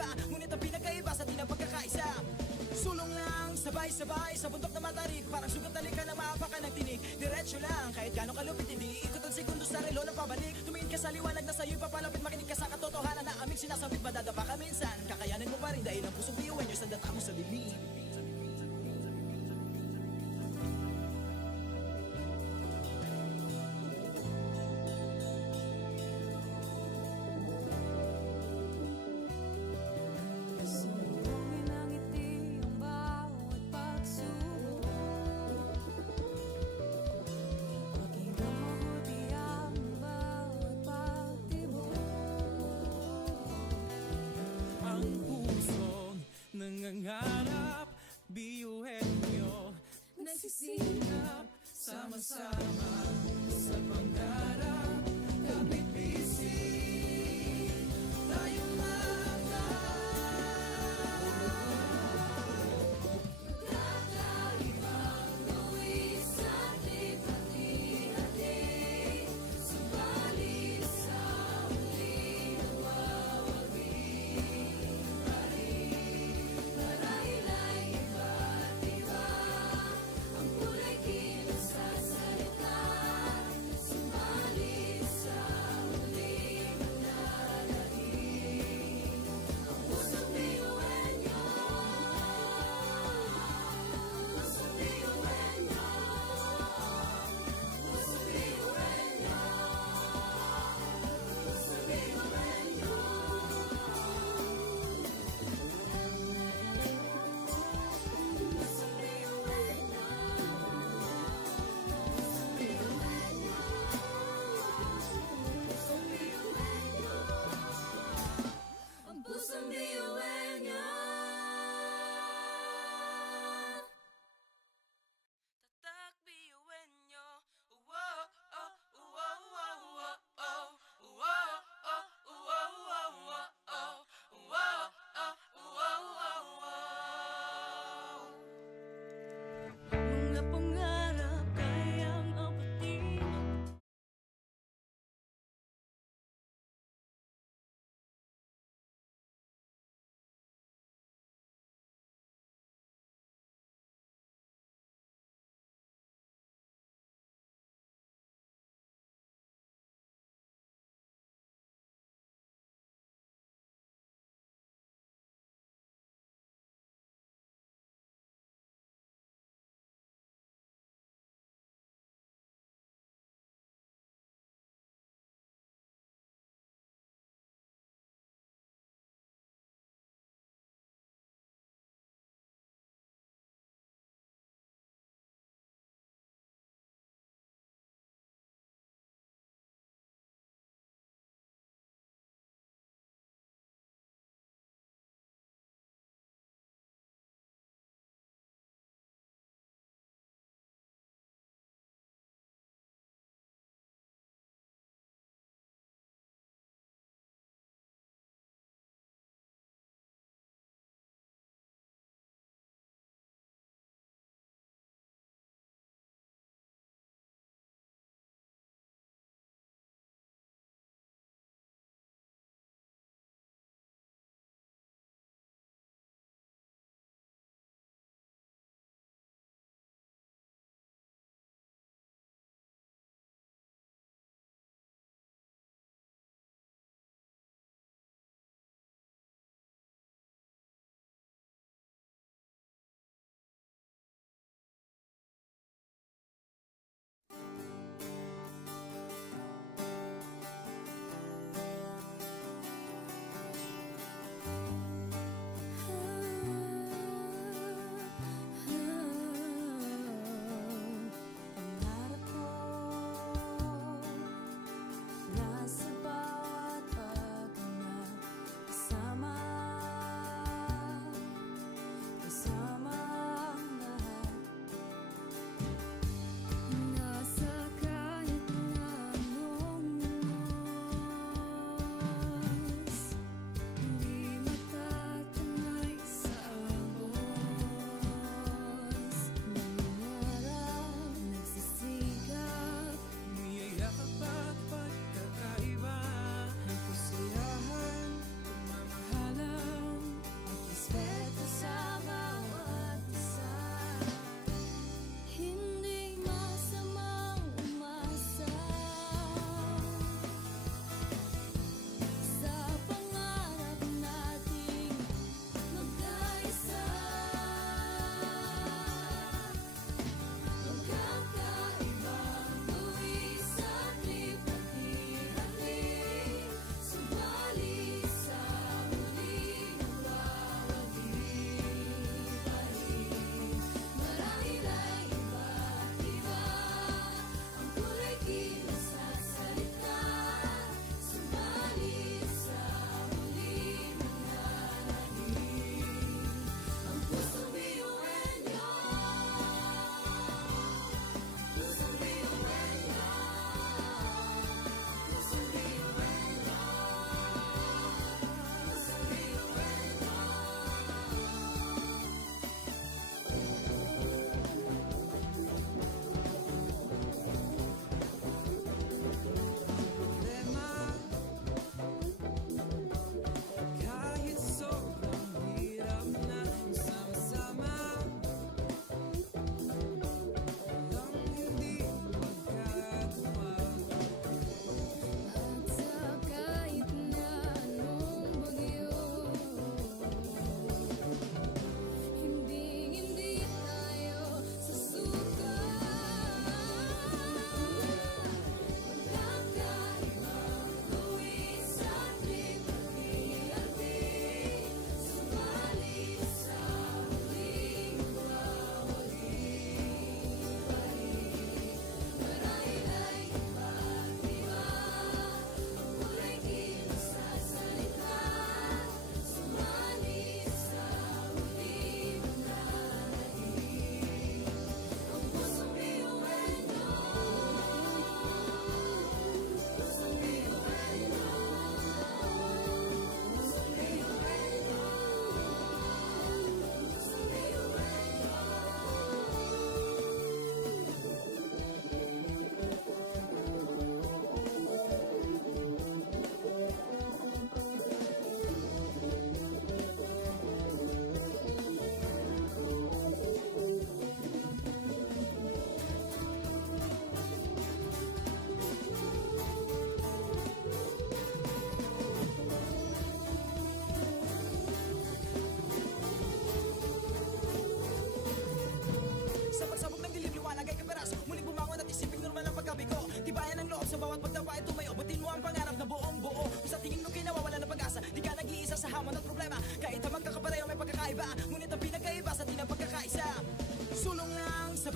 iba Ngunit ang pinagkaiba sa di na pagkakaisa Sulong lang, sabay-sabay sa bundok na matarik Parang sugat na lika na maapakan ng tinig Diretso lang, kahit gano'ng kalupit hindi Ikot ang segundo sa relo ng pabalik Tumingin ka sa liwanag na sa'yo'y papalapit Makinig ka sa katotohanan na aming sinasabit Madadapa ka minsan, kakayanin mo pa rin Dahil ang pusong biyuan nyo sa data mo sa dilim Sumugin ang ngiti ang bawat pagsubok Pakinggan mabuti ang bawat pagtibok Ang pusong nangangarap, biyuhin nyo nagsisikap, sama-sama sa pangarap Kapit bisig, tayong mga Kakaibang luwis at lipat-ihati Subalit sa huli nawawagi pa rin Marahil ay iba't iba Ang kulay kilos sa salita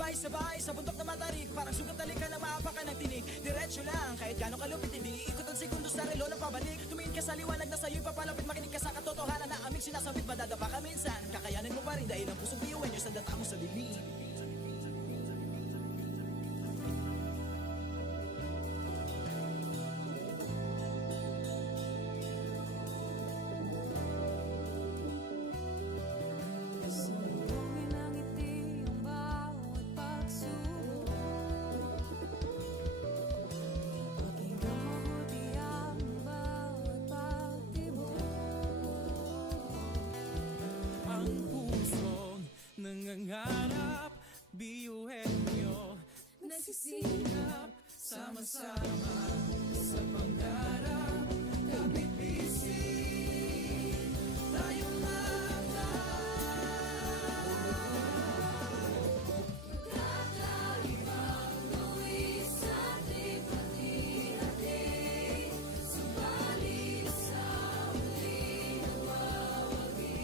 Sabay-sabay sa bundok na matarik, parang sugat talikan na maapakan ng tinig. Diretso lang, kahit gano'ng kalupit hindi ikot ang segundo sa relo na pabalik. Tumingin ka sa liwanag na sa'yo'y papalapit, makinig ka sa katotohanan na aming sinasabit. Madadapa ka minsan, kakayanin mo pa rin dahil ang pusong biyuan nyo sa data mo sa dilim. Sumugin ang ngiti ang bawat pagsubok. Pakinggan mabuti ang bawat pagtibok. Ang pusong nangangarap, biyuhin nyo nagsisikap, sama-sama sa pangarap. Kapit-bisig tayong Kakaibang gawin sa ating pati-hati, subalit sa huli nawawagi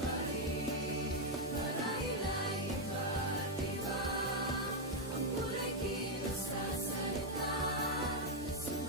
pa rin. Marahil ay iba't iba ang kulay kilos sa salita, subalit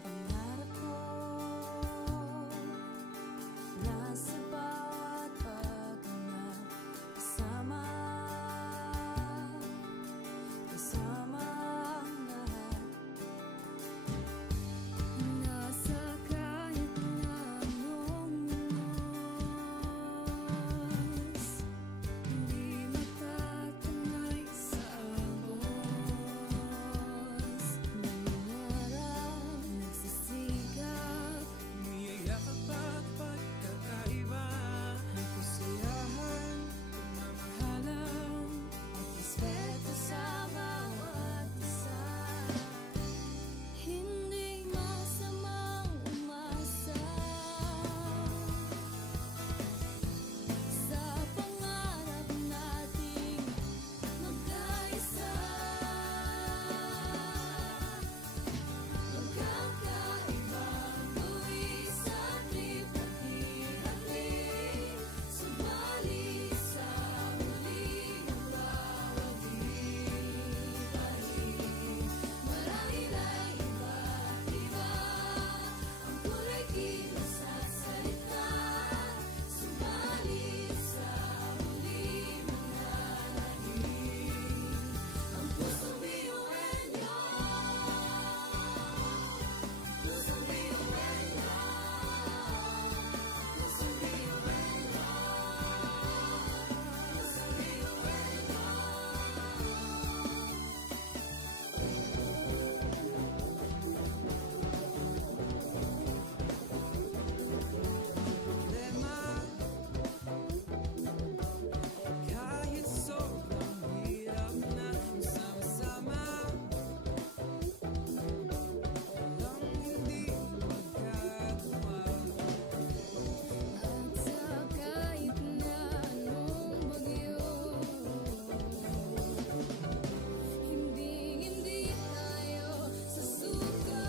Pangarap ko nasa bawat paghinga kasama ang lahat. Nasa kahit na anong oras, hindi matatangay sa agos. Nangarap, nagsisikap, Niyayakap at pagkakaiba, may kasiyahan, pagmamahalan, at respeto sa bawat isa. Hindi masamang umasa sa pangarap nating magkaisa. Magkakaibang buwis at lipat-hirapin, subalit sa huli ng bawat iba-ibig. Marahil ay iba't iba ang kulay kilos at salita, subalit sa huli mananahimik ang pusong biyuenyo. Pusong biyuenyo. Pusong biyuenyo. Pusong problema. Kahit sobrang hirap na sama-sama, walang hindi magkagawa. At sa kahit na anong bagyo, hindi tayo susuka.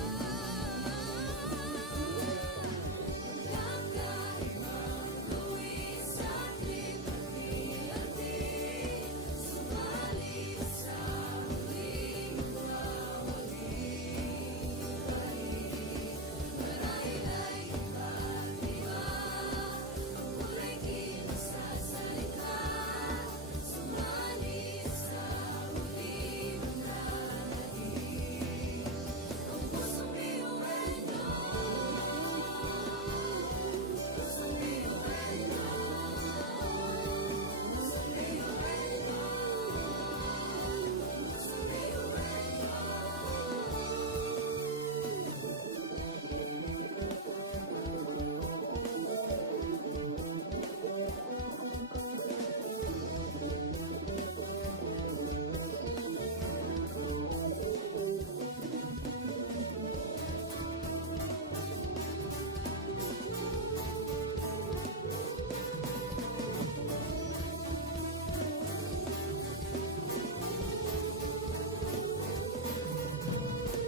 Magkakaibang buwis at lipat-hirapin, subalit sa huling bawat iba-ibig. Marahil ay iba't iba ang kulay kilos at salita, subalit sa huli mananahimik ang pusong biyuenyo. Pusong biyuenyo. Pusong biyuenyo. Pusong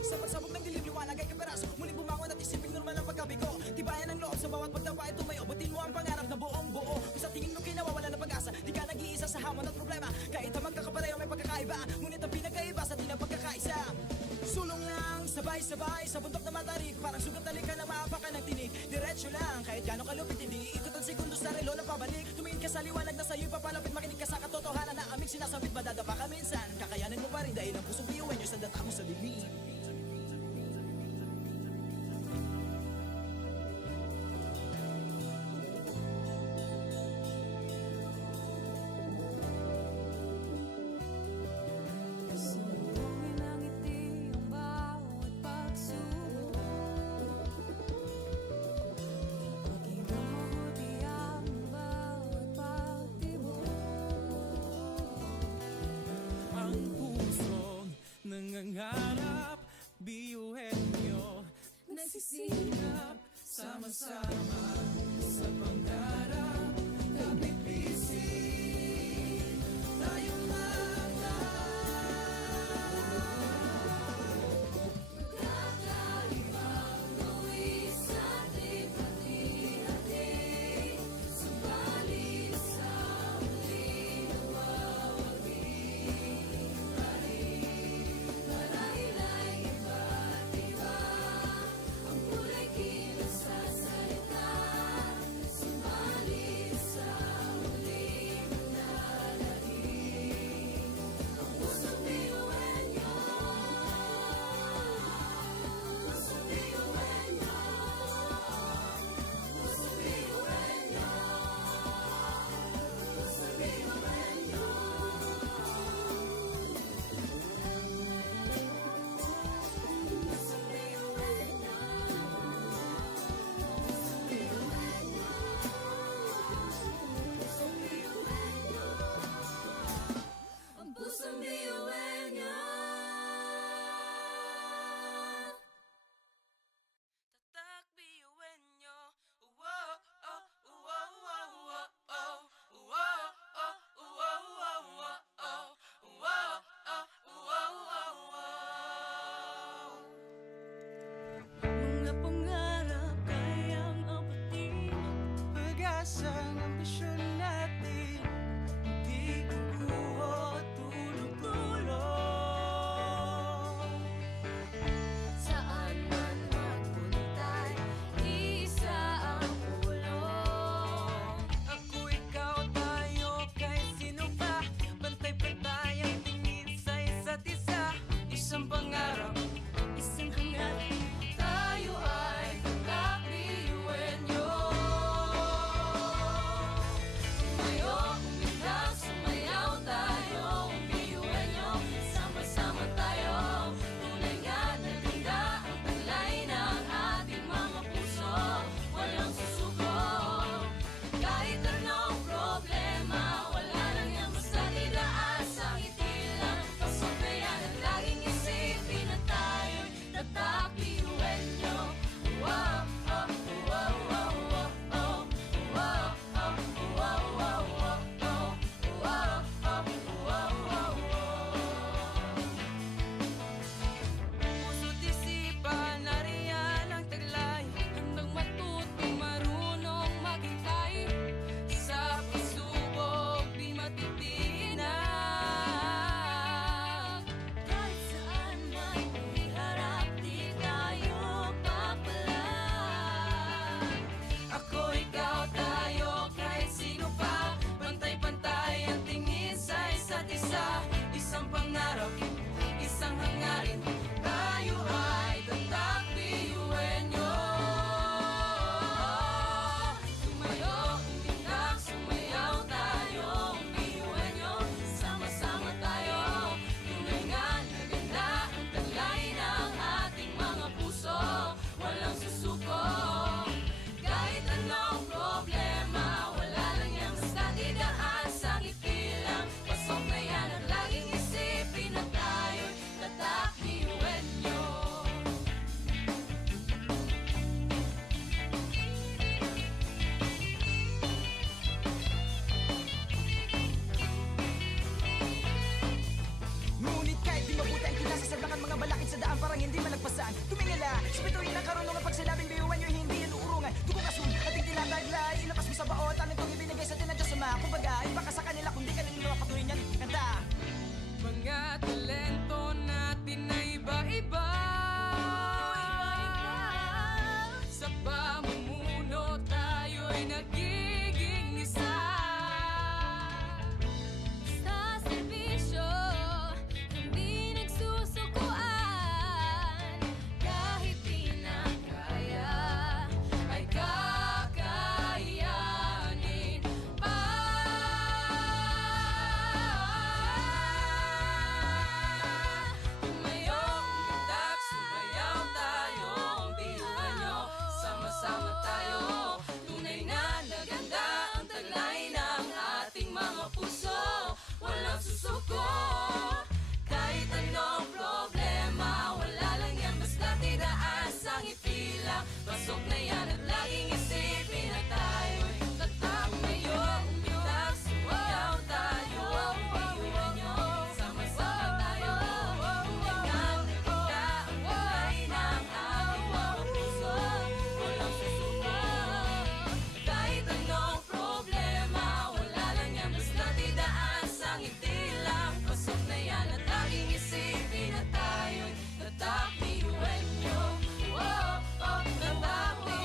Sa pagsabog ng dilim, liwanag ay kaperaso. Muling bumangon at isiping normal ang pagkabigo. Tibayan ang loob sa bawat pagtapa ay tumayo. Butin mo ang pangarap na buong buo. Kung sa tingin mo kayo nawawala ng pag-asa, di ka nag-iisa sa hamon at problema. Kahit ang magkakapareho may pagkakaiba, ngunit ang pinagkaiba sa di ng pagkakaisa. Sulong lang, sabay-sabay sa bundok na matarik. Parang sugat na lika na maapakan ng tinig. Diretso lang, kahit gano'ng kalupit, hindi ikot ang segundo sa relo na pabalik. Tumingin ka sa liwanag na sa'yo'y papalapit. Makinig ka sa katotohanan na aming sinasabit. Madadapa ka minsan, kakayanin mo pa rin dahil ang pusong biyuenyo sa data mo sa dilim. Sumugin ang ngiti ang bawat pagsubok, pakinggan mabuti ang bawat pagtibok. Ang pusong nangangarap pag-asang ambisyon natin di kukuho tulong-tulong. Saan man magpuntay, isa ang ulong. Ako, ikaw, tayo, kahit sino pa, pantay-pantay ang tingin sa isa't isa. Isang pangarap, Isang hangarin, tayo ay kakapiuenyo. Tumayo, umilag, sumayaw tayo, umiuenyo. Sama-sama tayo, tunay nga na ganda ang taglay ng ating mga puso. Walang susuko, kahit anong problema, wala lang yan basta idaan sa ngiti lang. Pasok na yan ang laging isipin na tayo'y kakapiuenyo. Wow, oh, wow, wow, wow, oh. Wow, oh, wow, wow, wow, oh. Wow, oh, wow, wow, wow. puso't isipan, nariyan ang taglay. Handang matutong marunong maghintay. Sa pagsubok, di matitinag. Kahit saan may iharap, di tayo papalag. Ako, ikaw, tayo, kahit sino pa, pantay-pantay ang tingin sa isa't isa. Isang pangarap, isang hangarin, tayo ay tatak piuenyo. Tumayo, umilag, sumayaw tayo, umiuenyo. Sama-sama tayo, tunay nga na ganda ang taglay ng ating mga puso. Walang susuko, kahit anong problema, wala lang yan basta idaan sa ngiti lang. Pasok na yan at laging isipin na tayo'y tatak piuenyo. Ngunit kahit di mabuti ang kinasasadlakan mga balakid sa daan parang hindi malagpasan. Tumingala, sa bituin ng karunungan pag sinabing biyuan nyo hindi yan uurungan. Dugong asul, ating tinataglay, ilakas mo sa baon, talent kong ibinigay sa tinadya sa mga. Kumbaga, iba ka sa kanila kundi kanila patuloy niyan. Kanta! Mga talento natin na iba-iba. Sa pamumuno tayo'y nagiging isa. Sa serbisyo, hindi nagsusukuan. Kahit di na kaya, ay kakayanin pa. Tumayo, umitak, sumayaw tayo, umpiuan nyo. Sama-sama tayo, tunay nga na ganda ang taglay ng ating mga puso. Walang susuko, kahit anong problema, wala lang yan basta tidaan sa ngiti lang. Pasok na yan at laging isipin na tayo'y tatak. Tumayo, umitak, sumayaw tayo, umpiuan nyo. Sama-sama tayo, tunay nga na ganda ang taglay ng ating mga puso. Walang susuko, kahit anong problema, wala lang yan basta tidaan sa ngiti lang. Pasok na yan at laging isipin na tayo'y tatak piuenyo. Oh, oh, tatak piuenyo.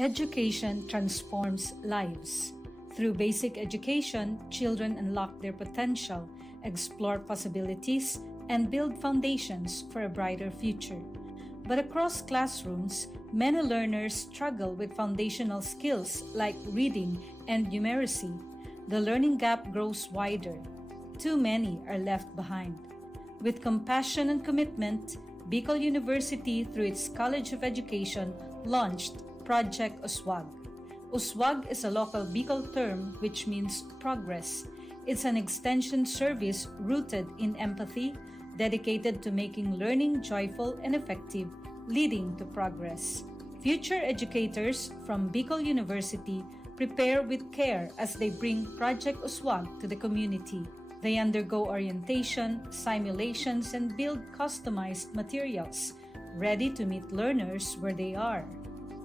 Education transforms lives. Through basic education, children unlock their potential, explore possibilities, and build foundations for a brighter future. But across classrooms, many learners struggle with foundational skills like reading and numeracy. The learning gap grows wider. Too many are left behind. With compassion and commitment, Bicol University, through its College of Education, launched Project Uswag. Uswag is a local Bicol term which means progress. It's an extension service rooted in empathy, dedicated to making learning joyful and effective, leading to progress. Future educators from Bicol University prepare with care as they bring Project Uswag to the community. They undergo orientation, simulations, and build customized materials, ready to meet learners where they are.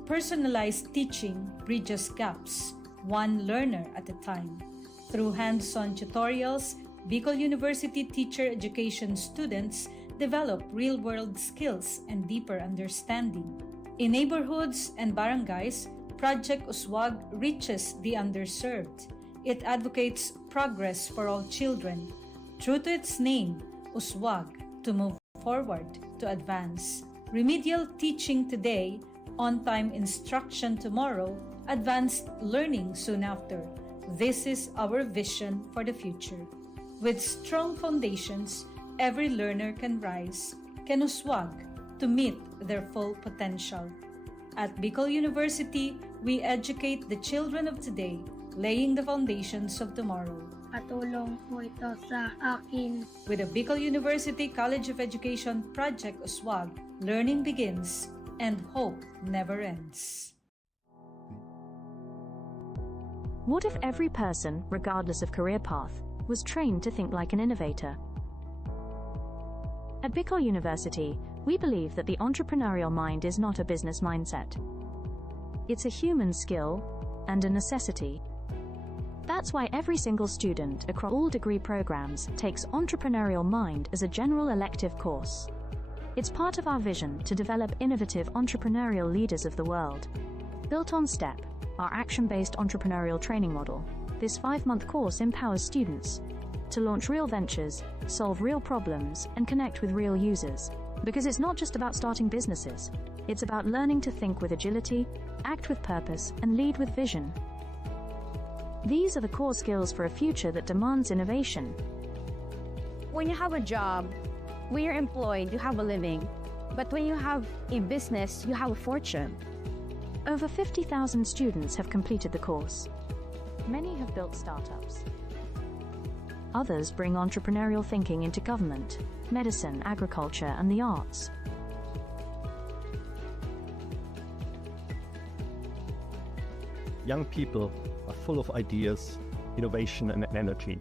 Personalized teaching bridges gaps, one learner at a time. Through hands-on tutorials, Bicol University teacher education students develop real-world skills and deeper understanding. In neighborhoods and barangays, Project Uswag reaches the underserved. It advocates progress for all children. True to its name, Uswag, to move forward, to advance. Remedial teaching today, on-time instruction tomorrow, advanced learning soon after. This is our vision for the future. With strong foundations, every learner can rise, can uswag, to meet their full potential. At Bicol University, we educate the children of today, laying the foundations of tomorrow. Katulong po ito sa akin. With the Bicol University College of Education Project Uswag, learning begins and hope never ends. What if every person, regardless of career path, was trained to think like an innovator? At Bicol University, we believe that the entrepreneurial mind is not a business mindset. It's a human skill and a necessity. That's why every single student across all degree programs takes Entrepreneurial Mind as a general elective course. It's part of our vision to develop innovative entrepreneurial leaders of the world. Built on STEP, our action-based entrepreneurial training model, this 5-month course empowers students to launch real ventures, solve real problems, and connect with real users. Because it's not just about starting businesses, it's about learning to think with agility, act with purpose, and lead with vision. These are the core skills for a future that demands innovation. When you have a job, when you're employed, you have a living. But when you have a business, you have a fortune. Over 50,000 students have completed the course. Many have built startups. Others bring entrepreneurial thinking into government, medicine, agriculture, and the arts. Young people are full of ideas, innovation, and energy.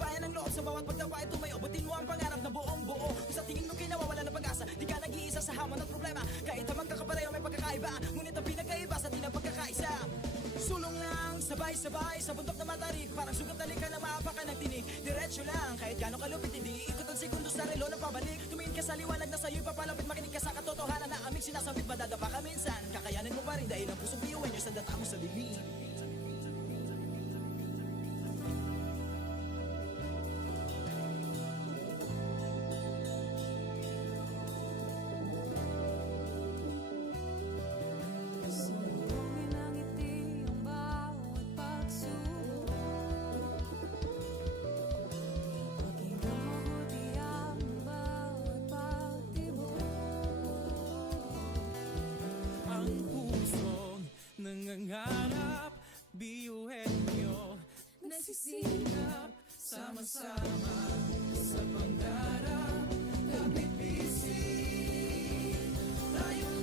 Tibayan ang loob sa bawat pagtawa ay tumayo. Butin mo ang pangarap na buong buo. Kung sa tingin mo kinawawala ng pag-asa, di ka nag-iisa sa hamon at problema. Kahit na magkakapareho may pagkakaiba, ngunit ang pinagkaiba sa di na pagkakaisa. Sulong lang, sabay-sabay sa bundok na matarik. Parang sugat na lika na maapakan ng tinig. Diretso lang, kahit gano'ng kalupit, hindi ikot ang segundo sa relo na pabalik. Tumingin ka sa liwanag na sa'yo'y papalapit. Makinig ka sa katotohanan na aming sinasabit. Madadapa ka minsan, kakayanin mo pa rin dahil ang pusong biyuin nyo sa data mo sa dilim. Sumugin ang ngiti ang bawat pagsubok. Pakinggan mabuti ang bawat pagtibok. Ang pusong nangangarap, biyuhin nyo nagsisikap, sama-sama sa pangarap. Kapit bisig, tayong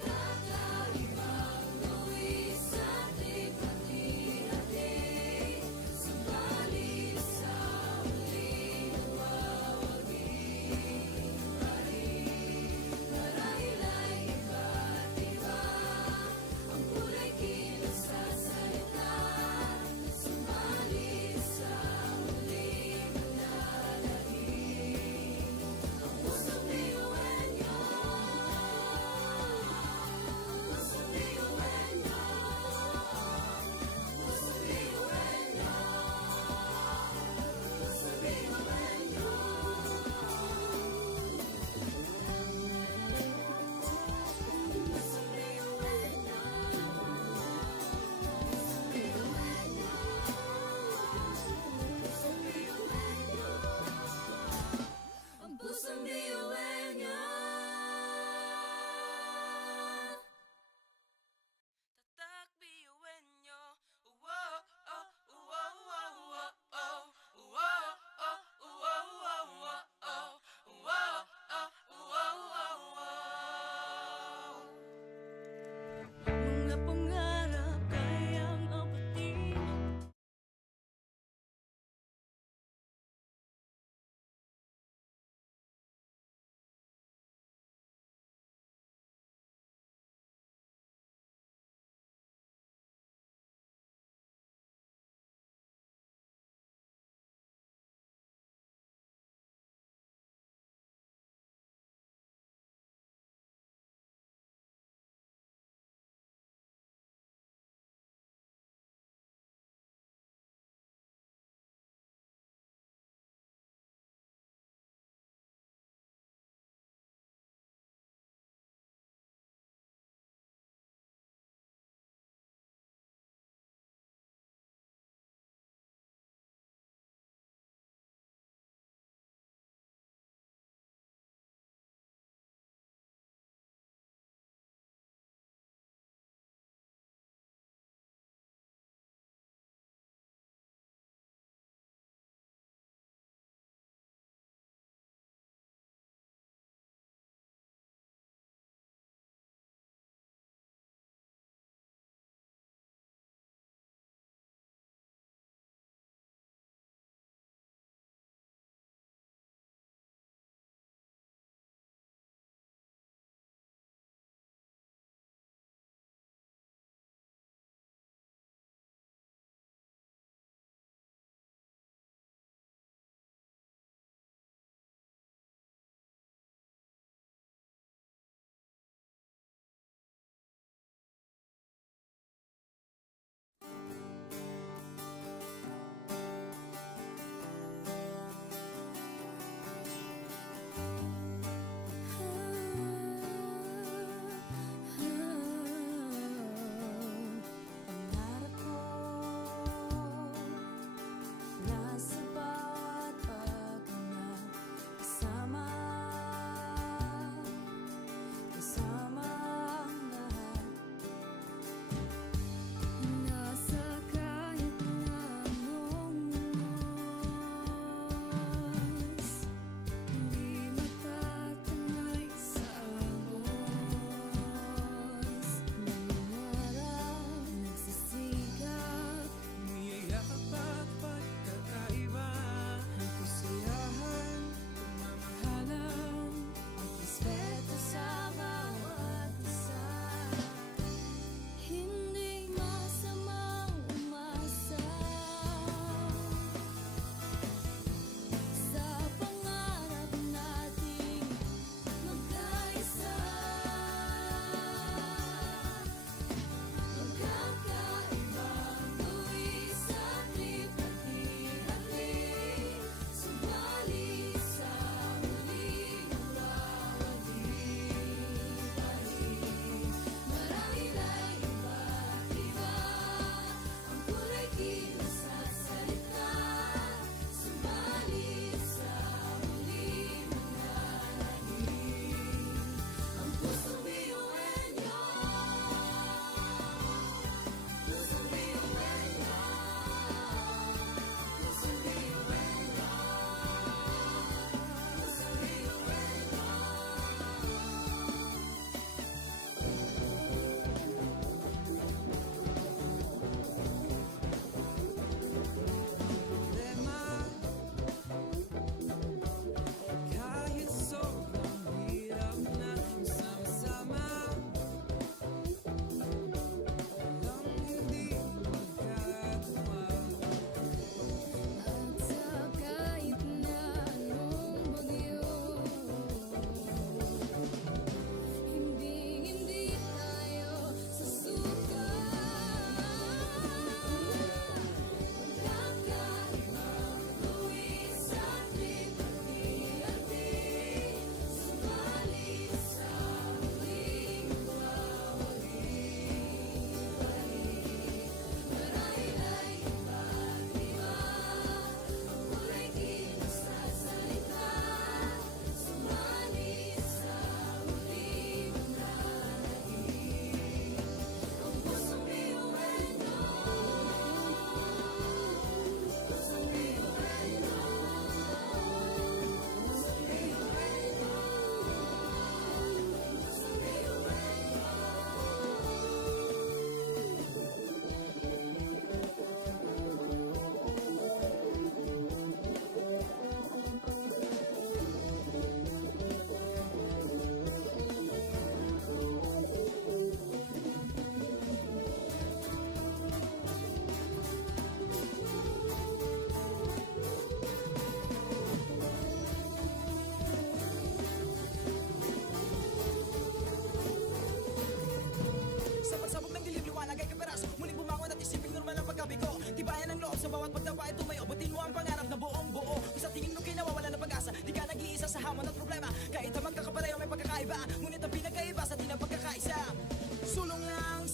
Kakaibang luwis sa ating hati-hati. Subalit sa huling magwawagi. Marahil ay iba't iba ang kulay kilos sa salita. Subalit sa huling manlalangin.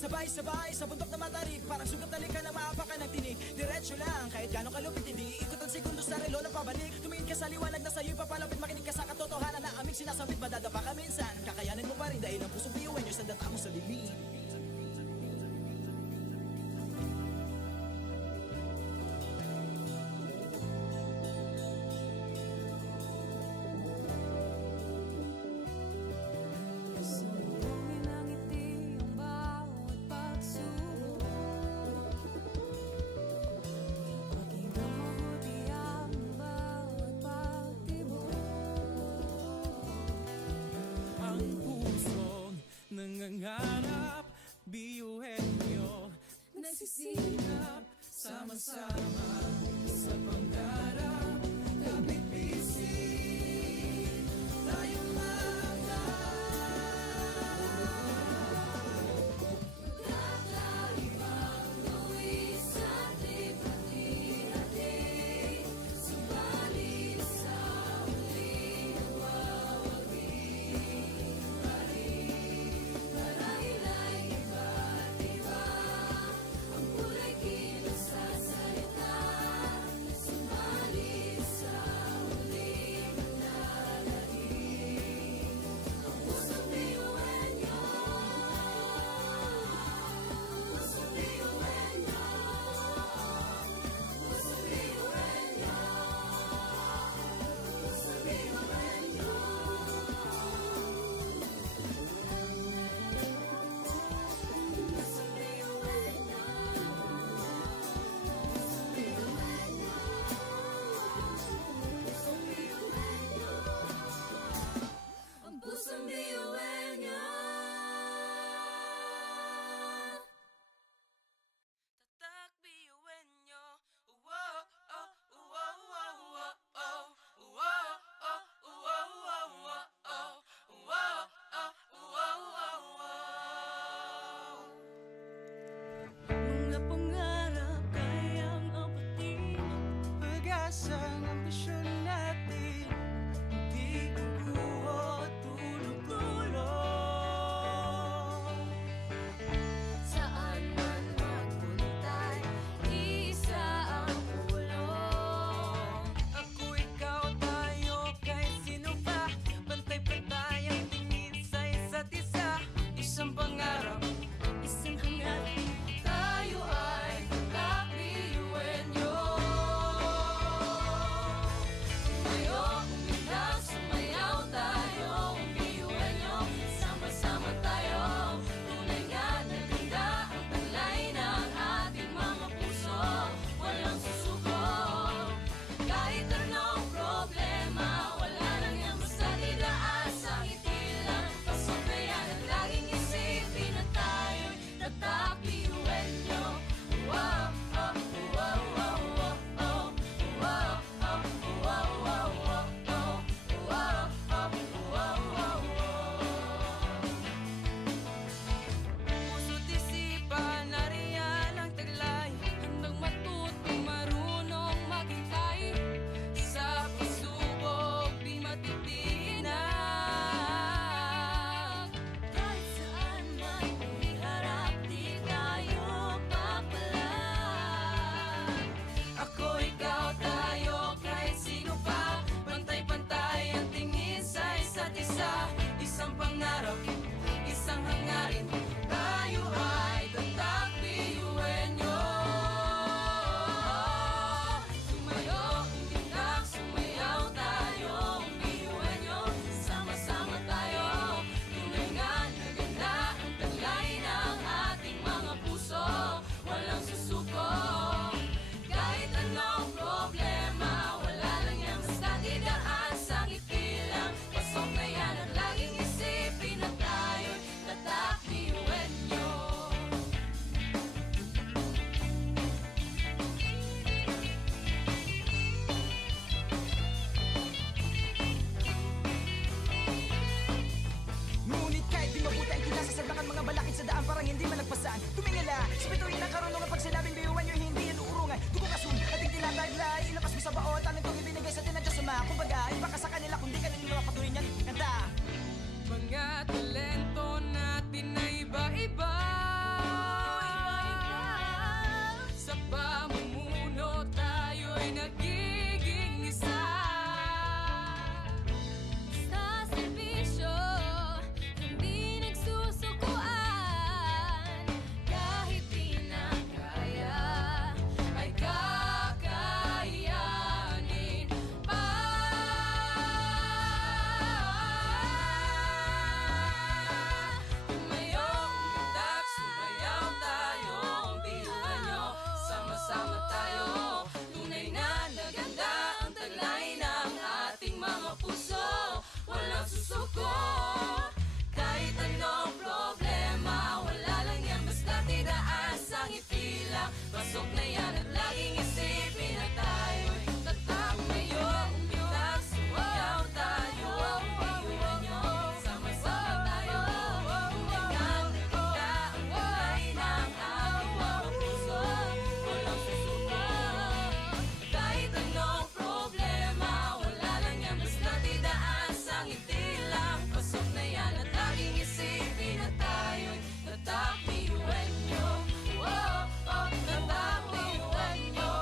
Sabay-sabay sa bundok na matarik, parang sugat na lika na maapakan ng tinig. Diretso lang, kahit gano'ng kalupit, hindi ikot ang segundo sa relo na pabalik. Tumingin ka sa liwanag na sa'yo'y papalapit, makinig ka sa katotohanan na aming sinasabit. Madadapa ka minsan, kakayanin mo pa rin dahil ang pusong biyuan nyo sa data mo sa dilim. Salubungin ng ngiti ang bawat pagsubok. Maging mabuti ang bawat pagtibok. Ang pusong nangangarap, biyuhin nyo, nagsisikap, sama-sama sa pangarap. Kapit bisig, tayong Kakaibang luwis at lipat-ihati, subalit sa huling nagwawagi pa rin. Marahil ay iba't iba, ang kulay kilos sa salita, subalit sa huling nanlalagim. Ang pusong biyuhan nyo, pusong biyuhan nyo, pusong biyuhan nyo, pusong biyuhan nyo. Pusong biyuhan nyo, pusong biyuhan nyo, ang pusong biyuhan nyo. tatak biyuhin nyo. Wow, oh, wow, wow, wow, oh. Wow, oh, wow, wow, wow, oh. Wow, oh, wow, wow, wow. Mga pangarap kayang apatin, pag-asa ng ambisyon natin, hindi kukuha tulog-tulog. Saan man magpuntay, isa ang pulong. Ako, ikaw, tayo, kahit sino pa, pantay-pantay ang tingin sa isa't isa. Isang pangarap, isang hangarin. Tayo ay tatak biyuhin nyo. Tumayo, umilang, sumayaw tayo, biyuhin nyo. Sama-sama tayo, tunay nga na ganda ang taglay ng ating mga puso. Walang susuko, kahit anong problema, wala lang yan basta didaan sa ngiti lang. Pasok na yan at laging isipin na tayo'y tatak biyuhin nyo. Wow, oh, wow, wow, wow, oh. Wow, oh, wow, wow, wow, oh. Wow, oh, wow, wow, wow. Puso't isipan, nariyan ang taglay. Handang matuto, marunong maghintay. Sa pagsubok, di matitinag. Kahit saan man iharap, di tayo papalag. Ako, ikaw, tayo, kahit sino pa, pantay-pantay ang tingin sa isa't isa. Isang pangarap, isang hangarin, tayo ay tatak biyuhin nyo. Tumayo, umilag, sumayaw tayo, biyuhin nyo. Sama-sama tayo, tunay nga na ganda ang taglay ng ating mga puso. Walang susuko, kahit anong problema, wala lang yan basta didaan sa ngiti lang. Pasok na yan at laging isipin na tayo'y tatak biyuhin nyo. Ngunit kahit di mabuti ang kinasasagdakan mga balakid sa daan parang hindi malagpasan. Tumingala, sa bituin ng karunungan pag sinabing biyuhan nyo hindi yan uurungan. Dugo kasun, ating tinataglay, ilapas mo sa baon, talent kong ibinigay sa tinadya sa mga. Kumbaga, iba ka sa kanila kung di ka nila mapatuloy niyan. Kanta! Mga talento natin na iba-iba. lang. Pasok na yan at laging isipin na tayo'y tatak ngayon. Umitak, sumayaw tayo, iwan nyo, sama-sama tayo. Tulingan, nakita ang kulay ng ating mga puso. Walang susuko. Kahit anong problema, wala lang yan, basta't idaan sa ngiti lang. Pasok na yan at laging isipin na tayo'y tatak, iwan nyo. Tatak, iwan nyo.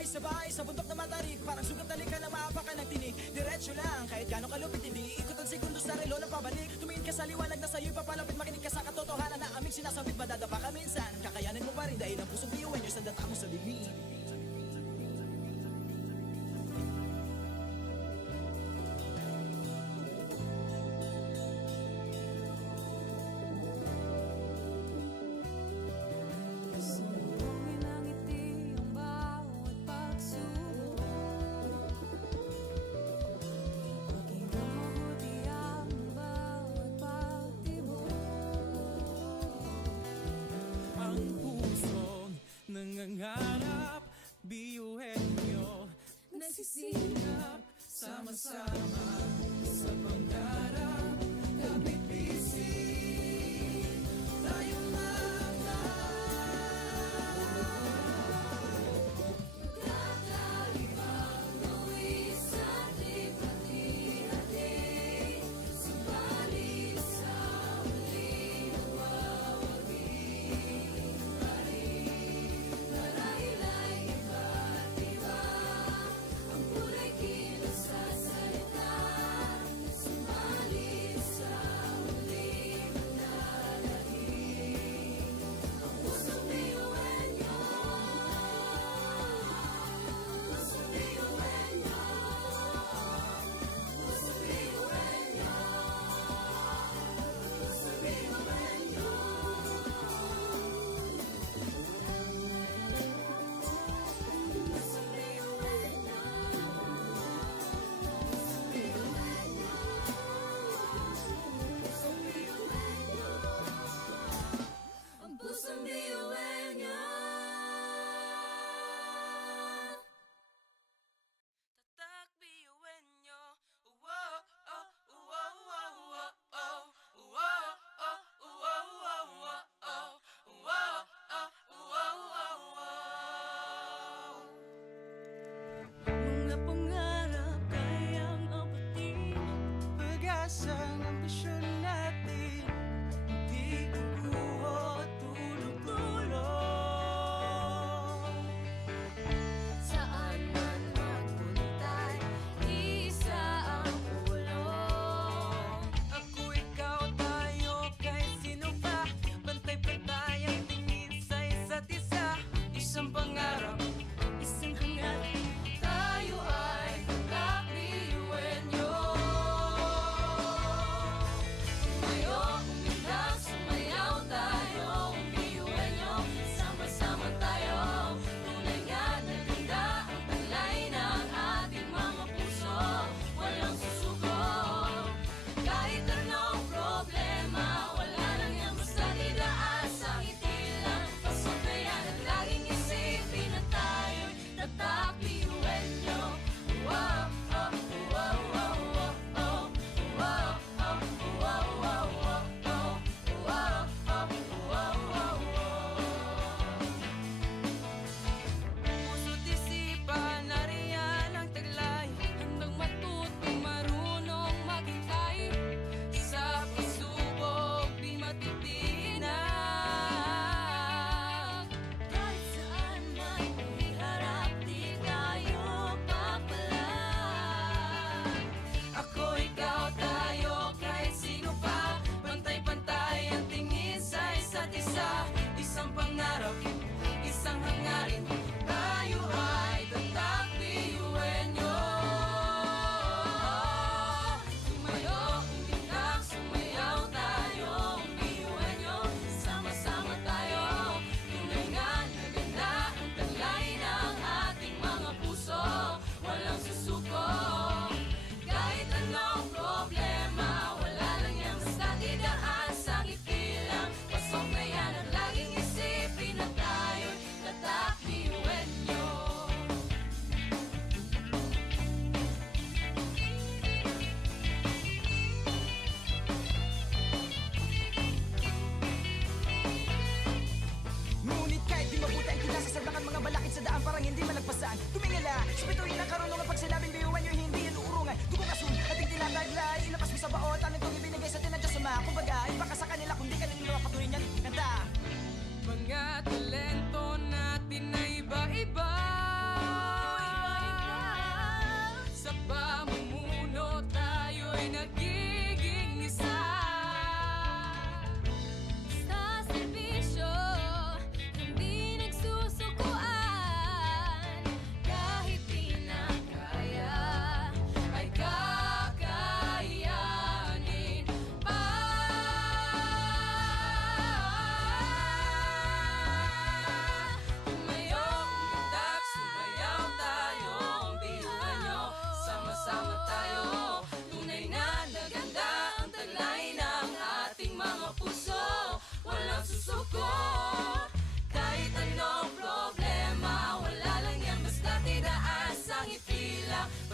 Sabay-sabay sa bundok na matarik, parang sugat na lika na maapakan ng tinig. Diretso lang, kahit gano'ng kalupit, hindi ikot ang segundos sa relo na pabalik. Tumingin ka sa liwanag na sa'yo'y papalapit, makinig ka sa katotohanan na aming sinasabit. Madadapa ka minsan, kakayanin mo pa rin dahil ang pusong biyuin nyo sa data mo sa dilim. Sumulungin ang ngiti ang bawat pagsubok. Paging mabuti ang bawat pagtibok. Ang pusong nangangarap, biyuhin nyo nagsisikap, sama-sama sa pangarap. Kapit bisig, tayong Kakalibang luwis at lipat-ihati. Subalit sa huli mawawagi pa rin. Marahil ay iba't iba ang kulay kilos sa salita. Subalit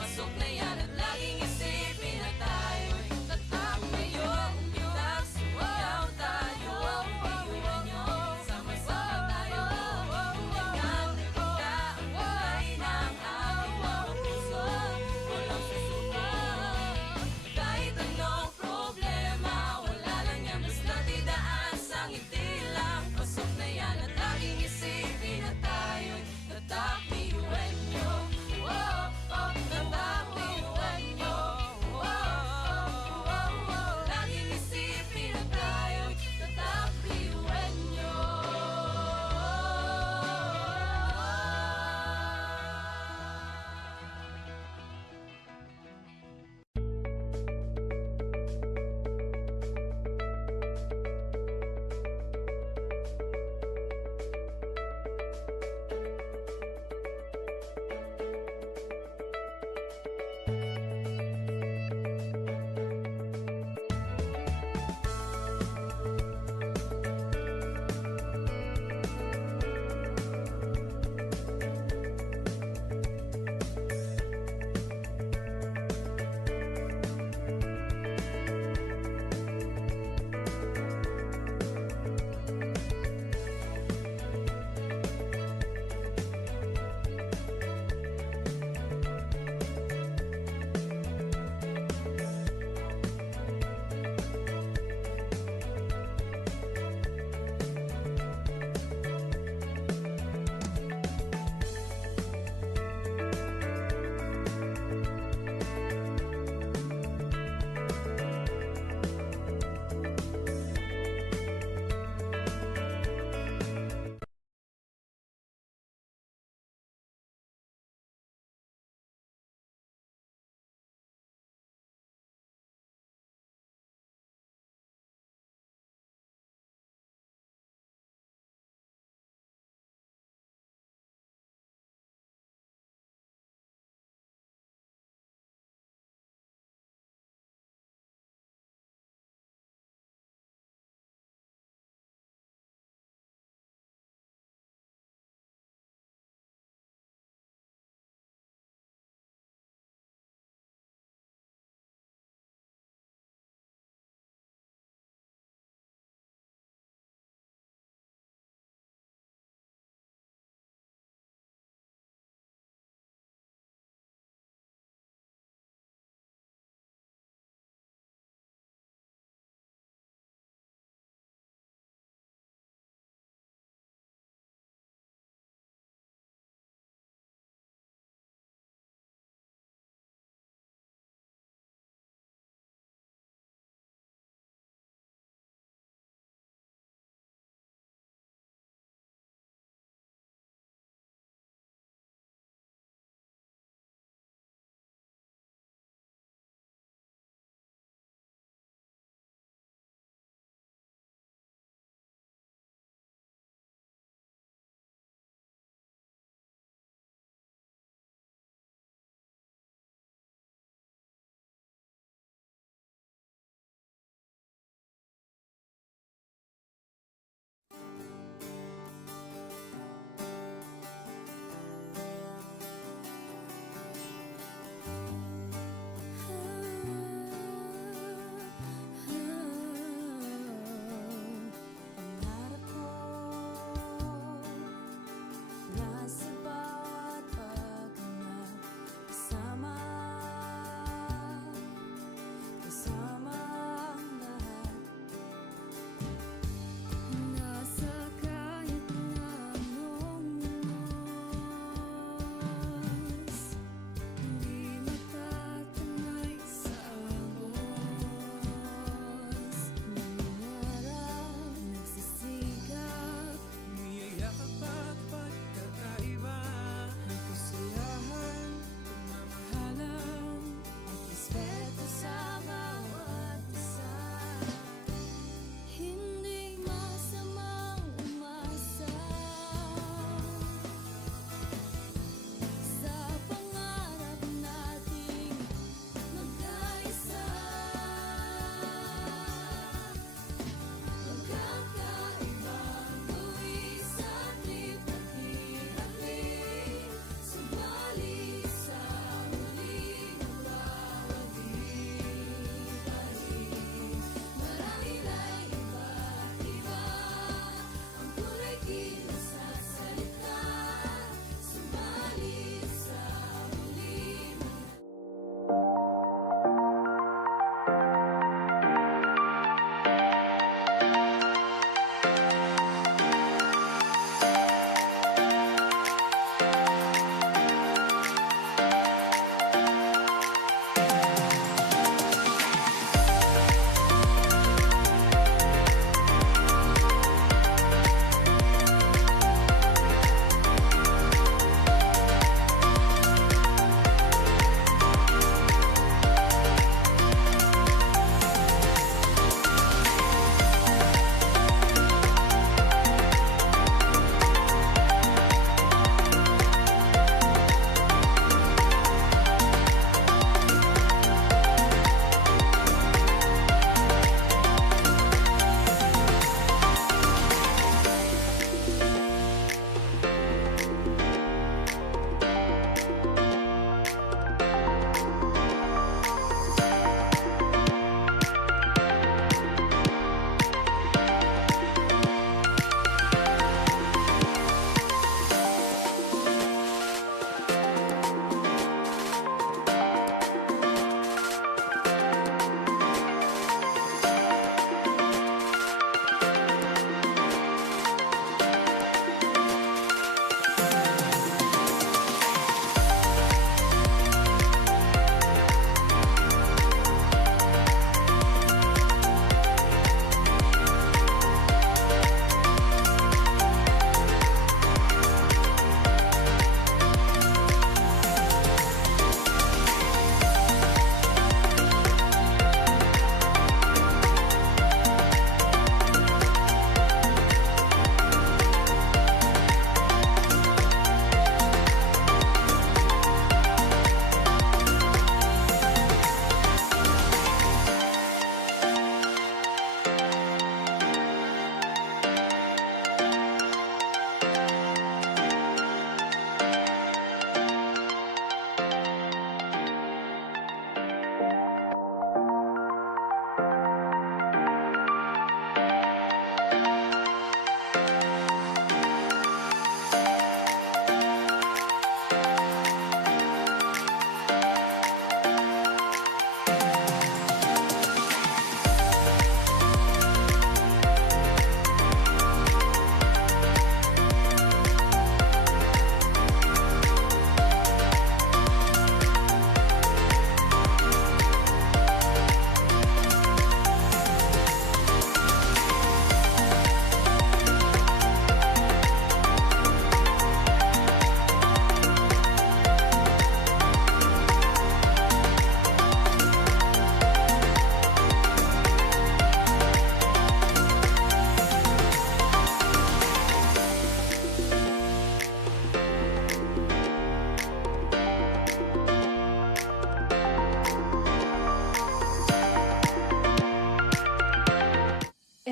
Pasok na yan at laging isipin na tayo'y tatak ngayon. Umilag, sumayaw tayo, biyuhan nyo. Sama-sama tayo, tulingan, nagkita ang kulay ng ating mga puso. Walang susuko. Kahit anong problema, wala lang yan, basta't idaan sa ngiti lang. Pasok na yan at laging isipin na tayo'y tatak, biyuhan nyo. Tatak, biyuhan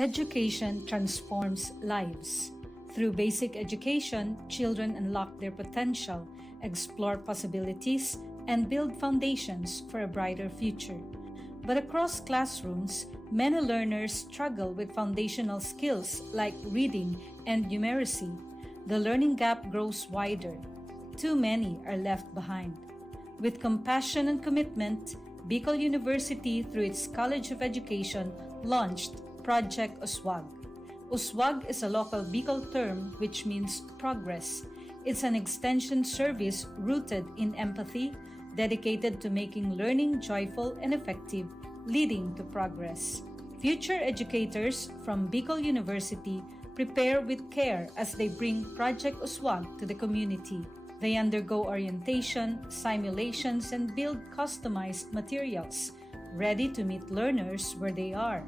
Education transforms lives. Through basic education, children unlock their potential, explore possibilities, and build foundations for a brighter future. But across classrooms, many learners struggle with foundational skills like reading and numeracy. The learning gap grows wider. Too many are left behind. With compassion and commitment, Bicol University, through its College of Education, launched Project Uswag. Uswag is a local Bicol term which means progress. It's an extension service rooted in empathy, dedicated to making learning joyful and effective, leading to progress. Future educators from Bicol University prepare with care as they bring Project Uswag to the community. They undergo orientation, simulations, and build customized materials, ready to meet learners where they are.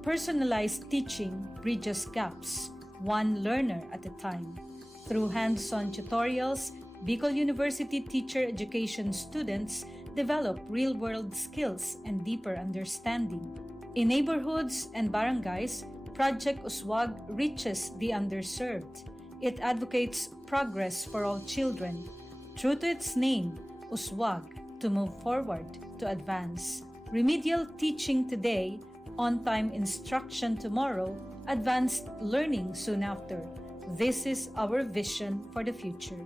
Personalized teaching bridges gaps, one learner at a time. Through hands-on tutorials, Bicol University teacher education students develop real-world skills and deeper understanding. In neighborhoods and barangays, Project Uswag reaches the underserved. It advocates progress for all children. True to its name, Uswag, to move forward, to advance. Remedial teaching today, on-time instruction tomorrow, advanced learning soon after. This is our vision for the future.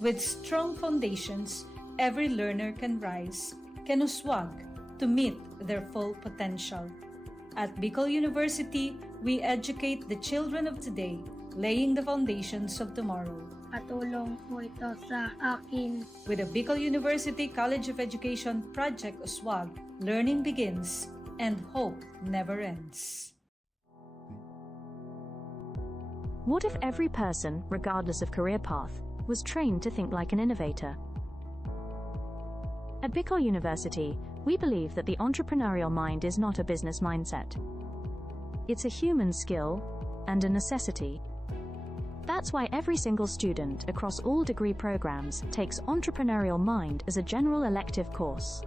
With strong foundations, every learner can rise, can uswag, to meet their full potential. At Bicol University, we educate the children of today, laying the foundations of tomorrow. Katulong po ito sa akin. With the Bicol University College of Education Project Uswag, learning begins and hope never ends. What if every person, regardless of career path, was trained to think like an innovator? At Bicol University, we believe that the entrepreneurial mind is not a business mindset. It's a human skill and a necessity. That's why every single student across all degree programs takes Entrepreneurial Mind as a general elective course.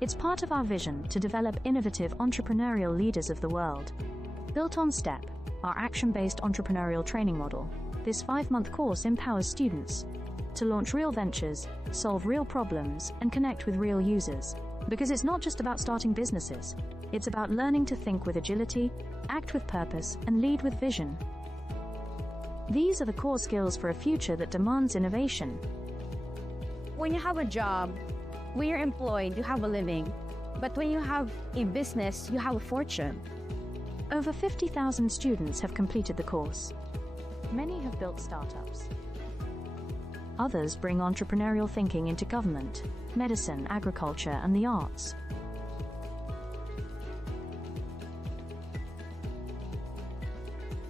It's part of our vision to develop innovative entrepreneurial leaders of the world. Built on STEP, our action-based entrepreneurial training model, this 5-month course empowers students to launch real ventures, solve real problems, and connect with real users. Because it's not just about starting businesses, it's about learning to think with agility, act with purpose, and lead with vision. These are the core skills for a future that demands innovation. When you have a job, when you're employed, you have a living. But when you have a business, you have a fortune. Over 50,000 students have completed the course. Many have built startups. Others bring entrepreneurial thinking into government, medicine, agriculture, and the arts.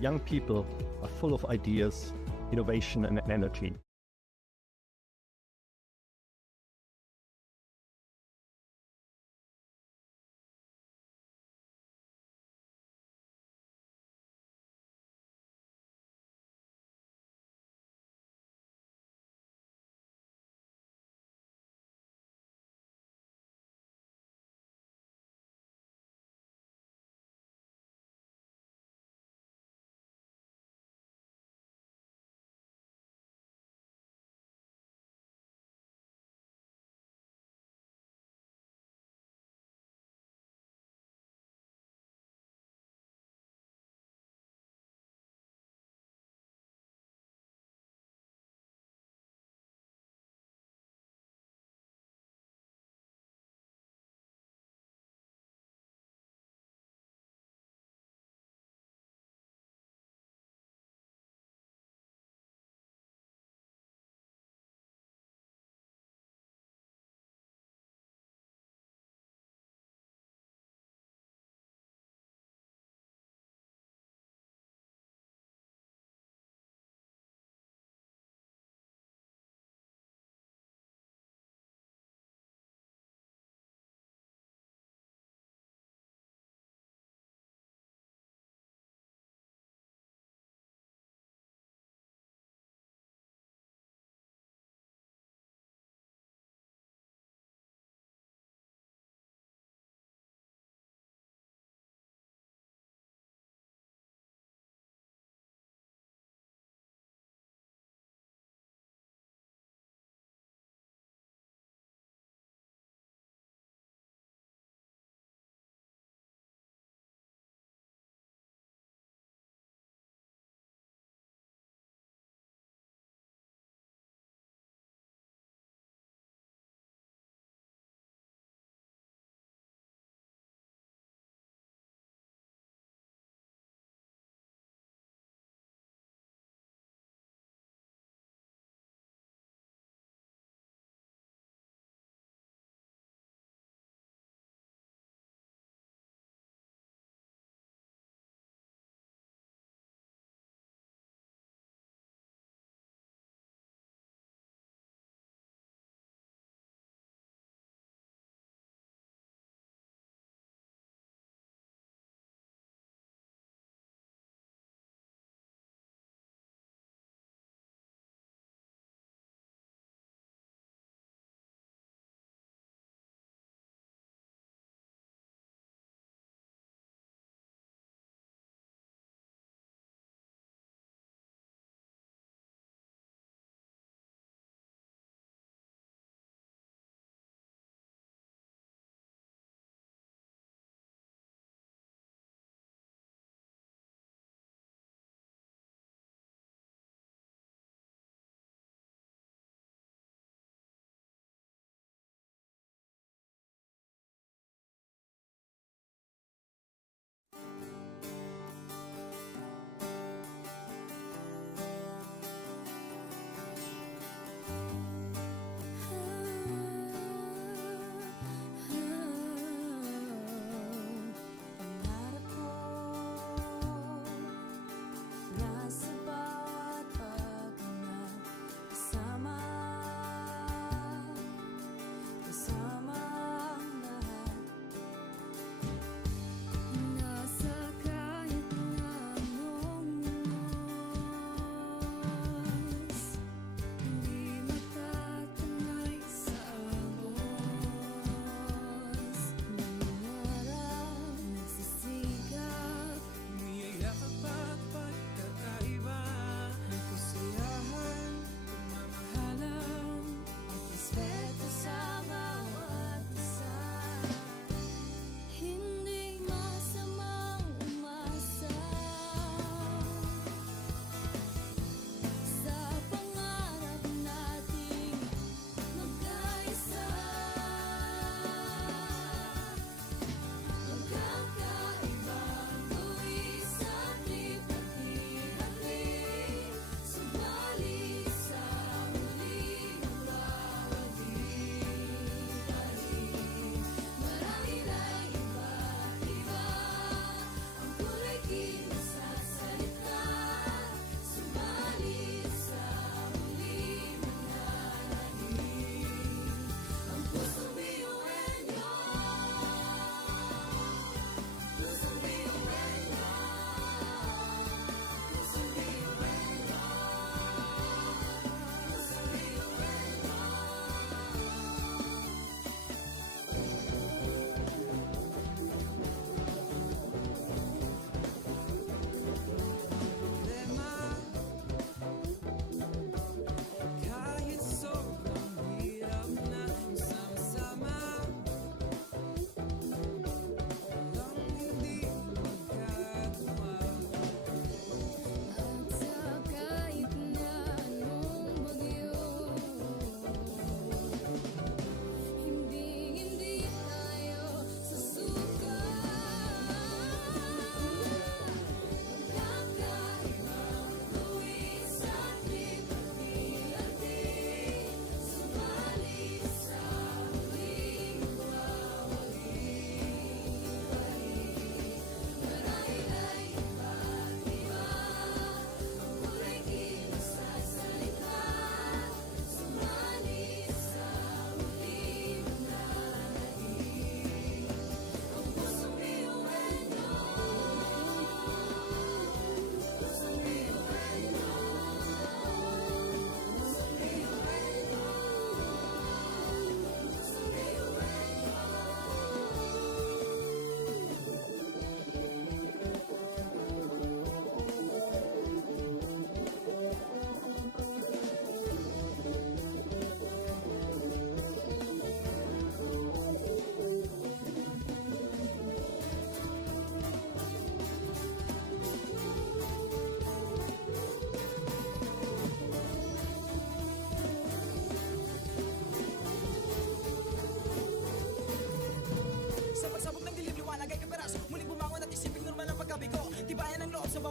Young people are full of ideas, innovation, and energy.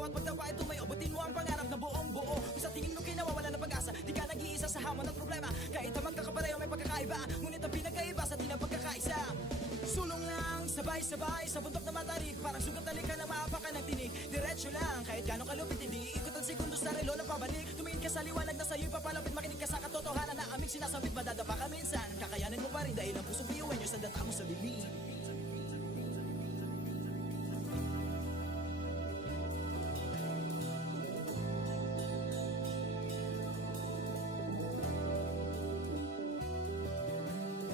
bawat pagtawa ay tumayo. Butin mo ang pangarap na buong buo. Kung sa tingin mo kinawawala ng pag-asa, di ka nag-iisa sa hamon at problema. Kahit ang magkakapareho may pagkakaiba, ngunit ang pinagkaiba sa di na pagkakaisa. Sulong lang, sabay-sabay sa bundok na matarik. Parang sugat na lika na maapakan ng tinig. Diretso lang, kahit gano'ng kalupit, hindi ikot ang segundo sa relo na pabalik. Tumingin ka sa liwanag na sa'yo'y papalapit. Makinig ka sa katotohanan na aming sinasabit. Madadapa ka minsan, kakayanin mo pa rin dahil ang puso biyuan nyo sa data mo sa dilim.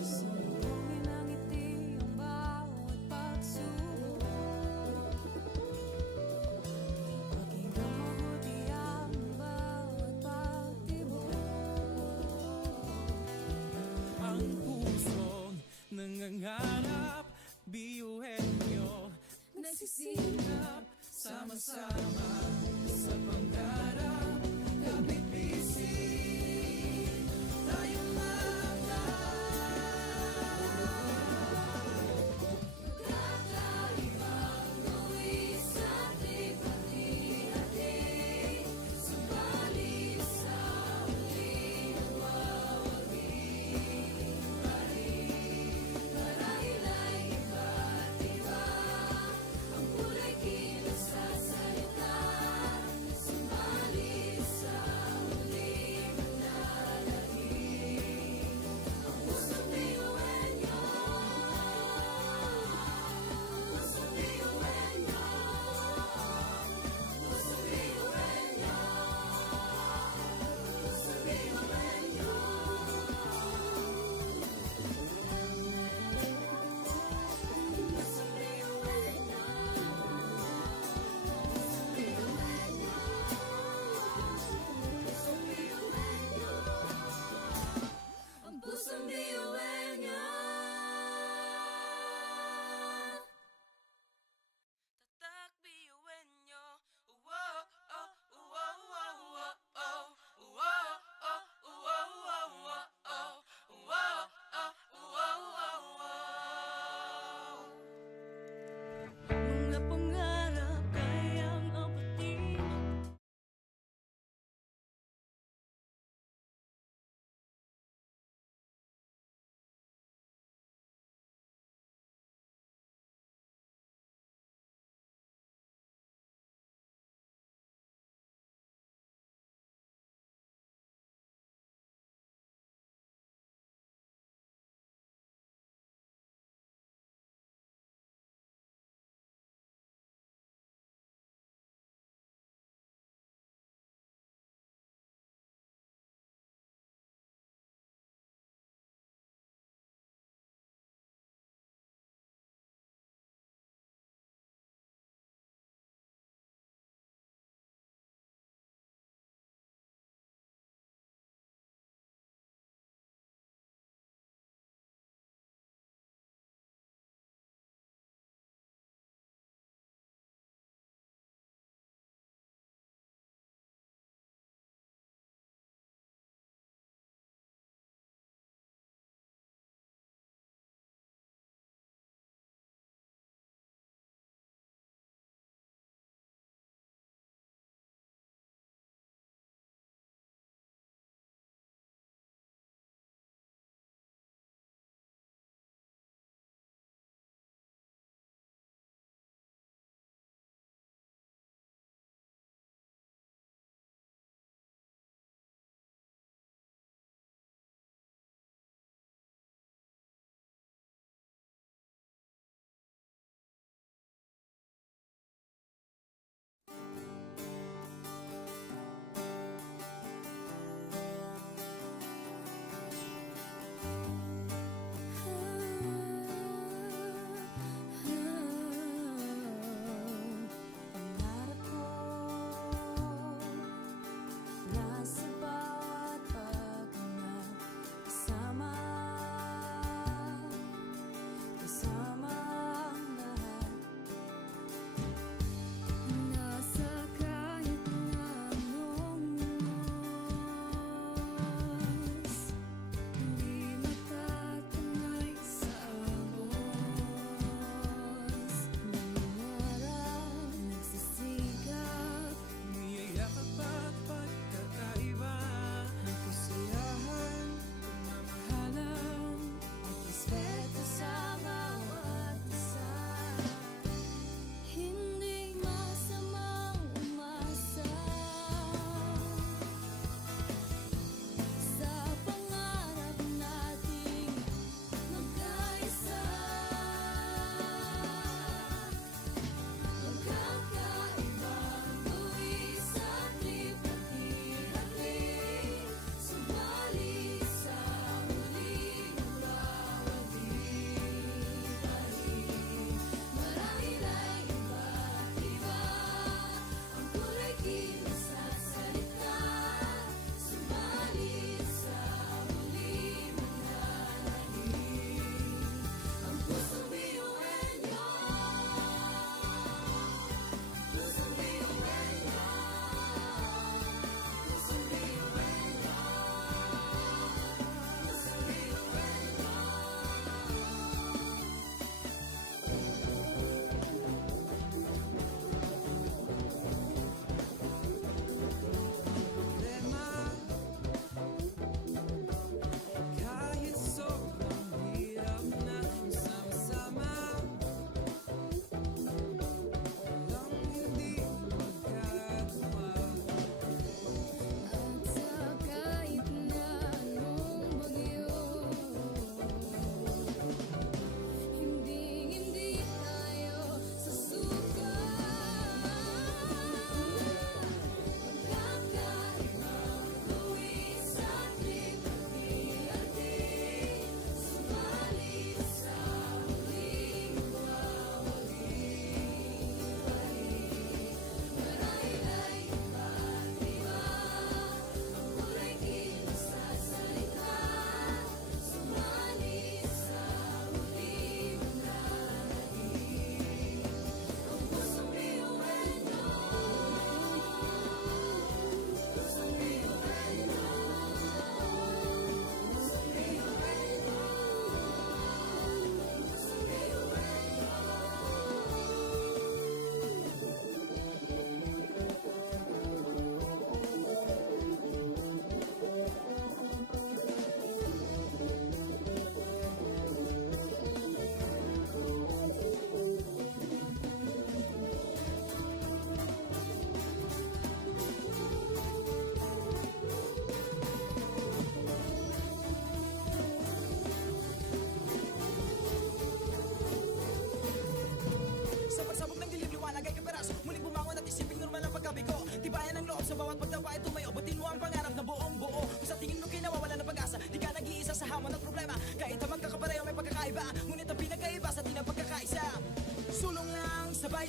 Sumugin ang ngiti ang bawat pagsubok. Pakinggan mabuti ang bawat pagtibok. Ang pusong nangangarap, biyuhin nyo nagsisikap, sama-sama sa pangarap. Kapit bisig, tayong mga Kakaibang buwis at lipat-hati. Subalit sa huli nagwawagi pa rin. Marahil ay iba't iba ang kulay kilos sa salita. Subalit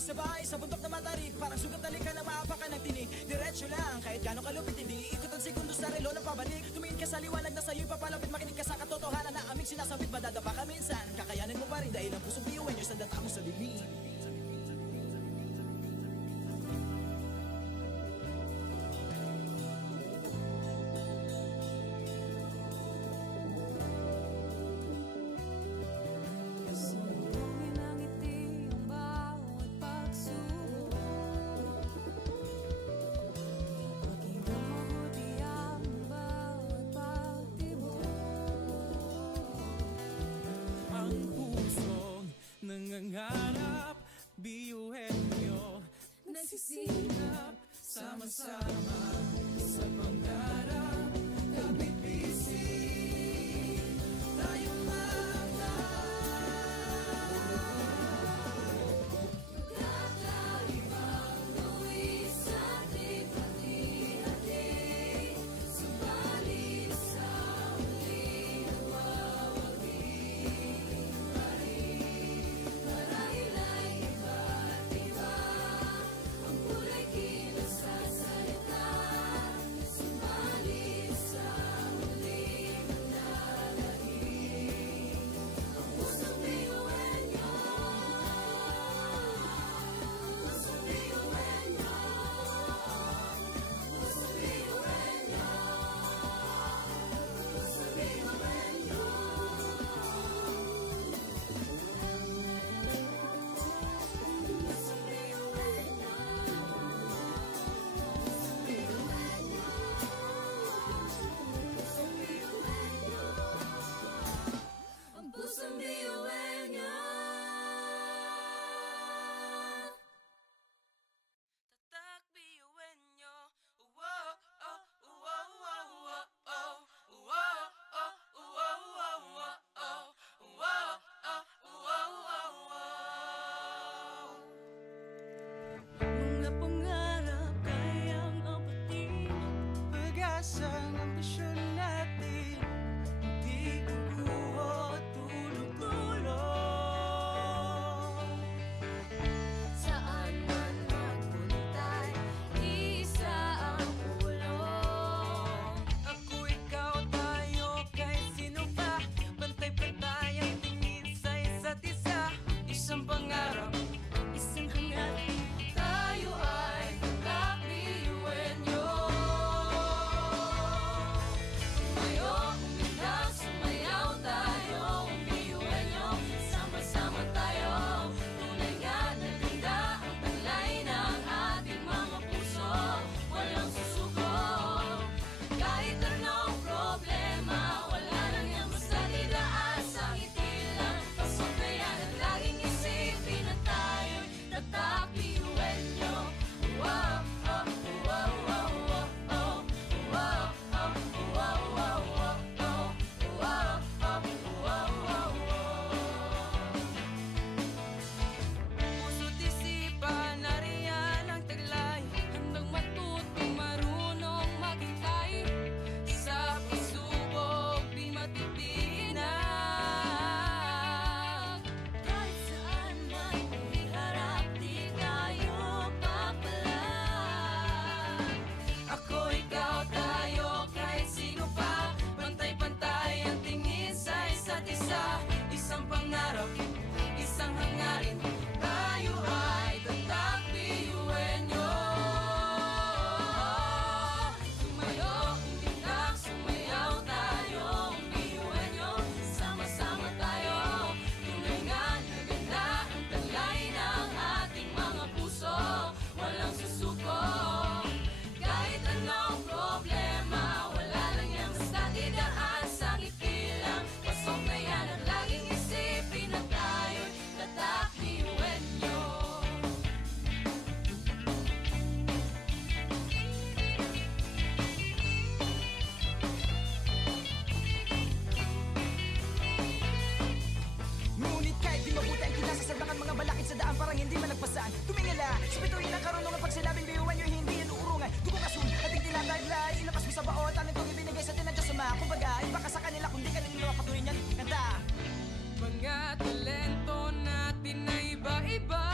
Sa bahay, sa bundok na matarik, parang sugat na lika na maapak ka ng tinig. Diretso lang, kahit gano'ng kalupit, hindi ikot ang segundo sa relo na pabalik. Tumingin ka sa liwanag na sa'yo'y papalapit, makinig ka sa katotohanan na aming sinasabit. Madadapa ka minsan, kakayanin mo pa rin dahil ang pusong biyuan nyo sa data mo sa bibig. Sumulungin ang ngiti ang bawat pagsubok. Paging mabuti ang bawat pagtibok. Ang pusong nangangarap, biyuhin nyo, nagsisikap, sama-sama sa pangarap. Kapit bisig, tayong mga Kakaibang luwis sa ating hati-hati. Subalit sa huli nagwawagi pa rin. Marahil ay iba't iba ang kulay kilos sa salita. Subalit sa huli manlalahim ang pusong biyuhin nyo. Pusong biyuhin nyo. Pusong biyuhin nyo. Pusong biyuhin nyo. Pusong biyuhin nyo. Pusong biyuhin nyo. Ang pusong biyuhin nyo. tatak biyuhin nyo. Wow, oh, wow, wow, wow, oh. Wow, oh, wow, wow, wow, oh. Wow, oh, wow, wow, wow. Mga pangarap kayang abutin, pag-asa ng ambisyon natin, di kukuha tulog-tulog. Saan man magpuntay, isa ang ulong. Ako, ikaw, tayo, kahit sino pa, pantay-pantay ang tingin sa isa't isa. Isang pangarap, isang hangarin. Tayo ay kakbiyuhin nyo. Tumayo, umilag, sumayaw tayo, biyuhin nyo. Sama-sama tayo, tunay nga na ganda ang taglay ng ating mga puso. Walang susuko, kahit anong problema, wala lang yan basta didaan sa ngiti lang. Pasok na yan at laging isipin na tayo'y tatakbiyuhin nyo. Wow, oh, wow, wow, wow, oh. Wow, oh, wow, wow, wow, oh. Wow, oh, wow, wow, wow. Puso't isipan, nariyan ang taglay. Handang matutong marunong maghintay. Sa pagsubok, di matitinag. Kahit saan man iharap, di tayo papalag. Ako, ikaw, tayo, kahit sino pa, pantay-pantay ang tingin sa isa't isa. Isang pangarap, isang hangarin, tayo ay tatakbiyuhin nyo. Tumayo, umilag, sumayaw tayo, biyuhin nyo. Sama-sama tayo, tunay nga na ganda ang taglay ng ating mga puso. Walang susuko, kahit anong problema, wala lang yan basta didaan sa ngiti lang. Pasok na yan at laging isipin na tayo'y tatakbiyuhin nyo. Ngunit kahit di mabuti ang kinasasalangan mga balakid sa daan parang hindi malagpasan. Tumingala, sa bituin ng karunungan pag sinabing biyuhan nyo hindi yan uurungan. Dugong asul, ating tinataglay, ilabas mo sa baot, ang itong ibinigay sa atin ng Diyos Ama. Kumbaga, iba ka sa kanila kundi kanila mapatuloy niyan. Kanta! Mga talento natin na iba-iba.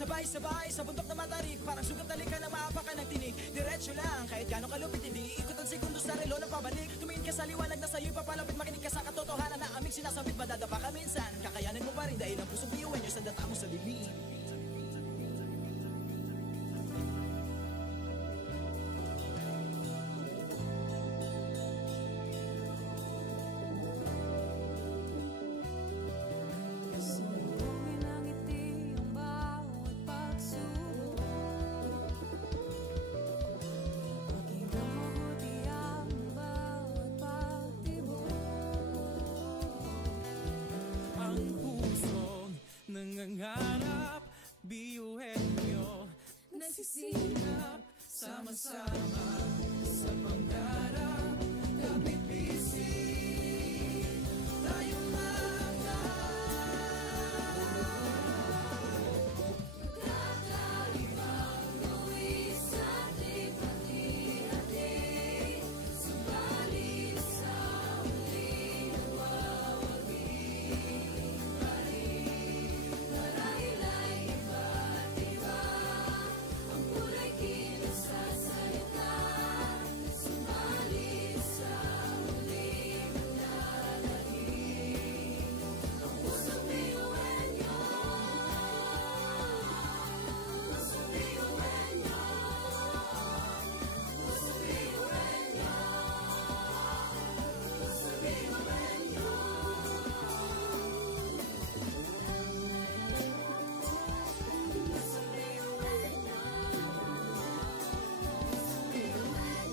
Sabay-sabay sa bundok na matarik, parang sugat na lika na maapak ka ng tinig. Diretso lang, kahit gano'ng kalupit, hindi ikot ang segundo sa relo na pabalik. Tumingin ka sa liwanag na sa'yo'y papalapit, makinig ka sa katotohanan na aming sinasabit. Madadapa ka minsan, kakayanin mo pa rin dahil ang pusong biyuan nyo sa data mo sa dilim. Sumbungin ang ngiti ang bawat pagsubok. Pakinggan mabuti ang bawat pagtibok. Ang pusong nangangarap, biyuhin nyo, nagsisikap, sama-sama sa pangarap. Kapit bisig, tayong mga Kakaibang luwis at hati-hati, subalit sa huli nagwawagi pa rin. Marahil ay iba't iba ang kulay kilos sa salita, subalit sa huli manlalahim ang pusong biyuan nyo. Pusong biyuan nyo. Pusong biyuan nyo. Pusong biyuan nyo. Pusong biyuan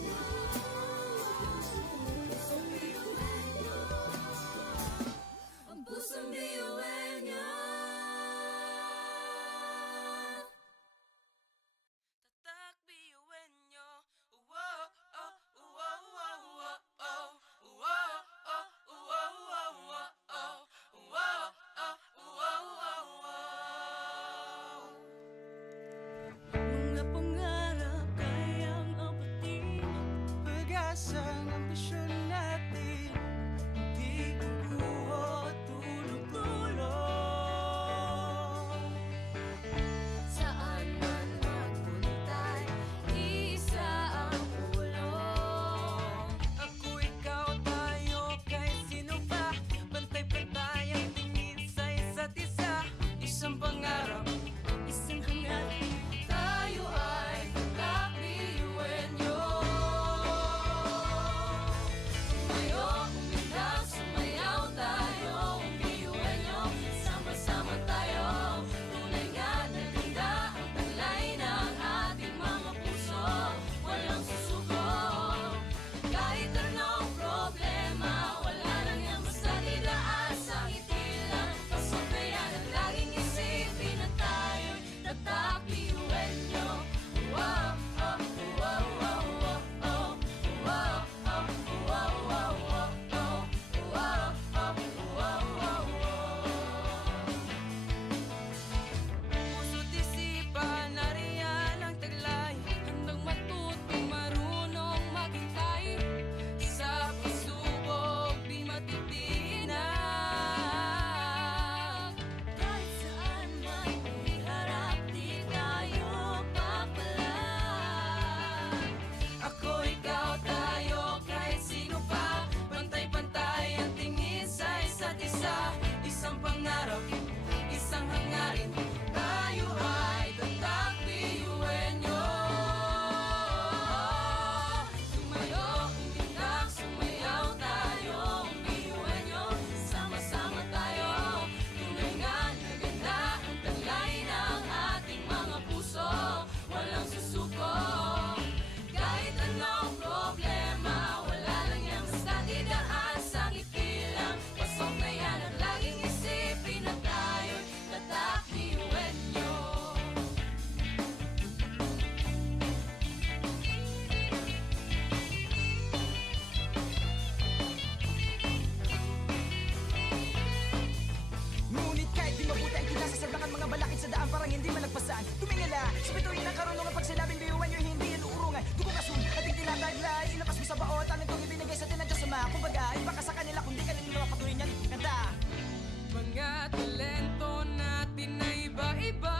nyo. Pusong biyuan nyo. Ang pusong biyuan nyo. tatak biyuhin nyo. Wow, oh, wow, wow, wow, oh. Wow, oh, wow, wow, wow, oh. Wow, oh, wow, wow, wow. Mga pangarap kayang abutin, pag-asa ng ambisyon natin, di kukuha tulog-tulog. Saan man magpuntay, isa ang ulong. Ako, ikaw, tayo, kahit sino pa, pantay-pantay ang tingin sa isa't isa. Isang pangarap, isang hangarin. Tayo ay kakbiyuhin nyo. Tumayo, umilag, sumayaw tayo, biyuhin nyo. Sama-sama tayo, tunay nga na ganda ang talay ng ating mga puso. Walang susuko, kahit anong problema, wala lang yan basta didaan sa ngiti lang. Pasok kaya at laging isipin na tayo'y tatakbiyuhin nyo. Wow, oh, wow, wow, wow, oh. Wow, oh, wow, wow, wow, oh. Wow, oh, wow, wow, wow. Puso't isipan, nariyan ang taglay. Handang matutong marunong maghintay, Sa pagsubok, di matitinag. kahit saan man iharap, di tayo papalag. Ako, ikaw, tayo, kahit sino pa, pantay-pantay ang tingin sa isa't isa. Isang pangarap, isang hangarin, tayo ay tatakbiyuhin nyo. Tumayo, umilag, sumayaw tayo, biyuhin nyo. Sama-sama tayo, tunay nga na ganda ang talay ng ating mga puso. Walang susuko, kahit anong problema, wala lang yan basta didaan sa ngiti lang. Pasok na yan at laging isipin na tayo'y tatakbiyuhin nyo. Ngunit kahit di mabuti ang kinasasablangan mga balakid sa daan parang hindi malagpasan. Tumingala, sa bituin ng karunungan pag sinabing biyuhan nyo hindi yan uurungan. Dugong asun, ating tinataglay, ilabas mo sa baot, anong itong ibinigay sa atin ng Diyos Ama. Kumbaga, iba ka sa kanila kundi kanila mapatuloy niyan kanta. Mga talento natin na iba-iba.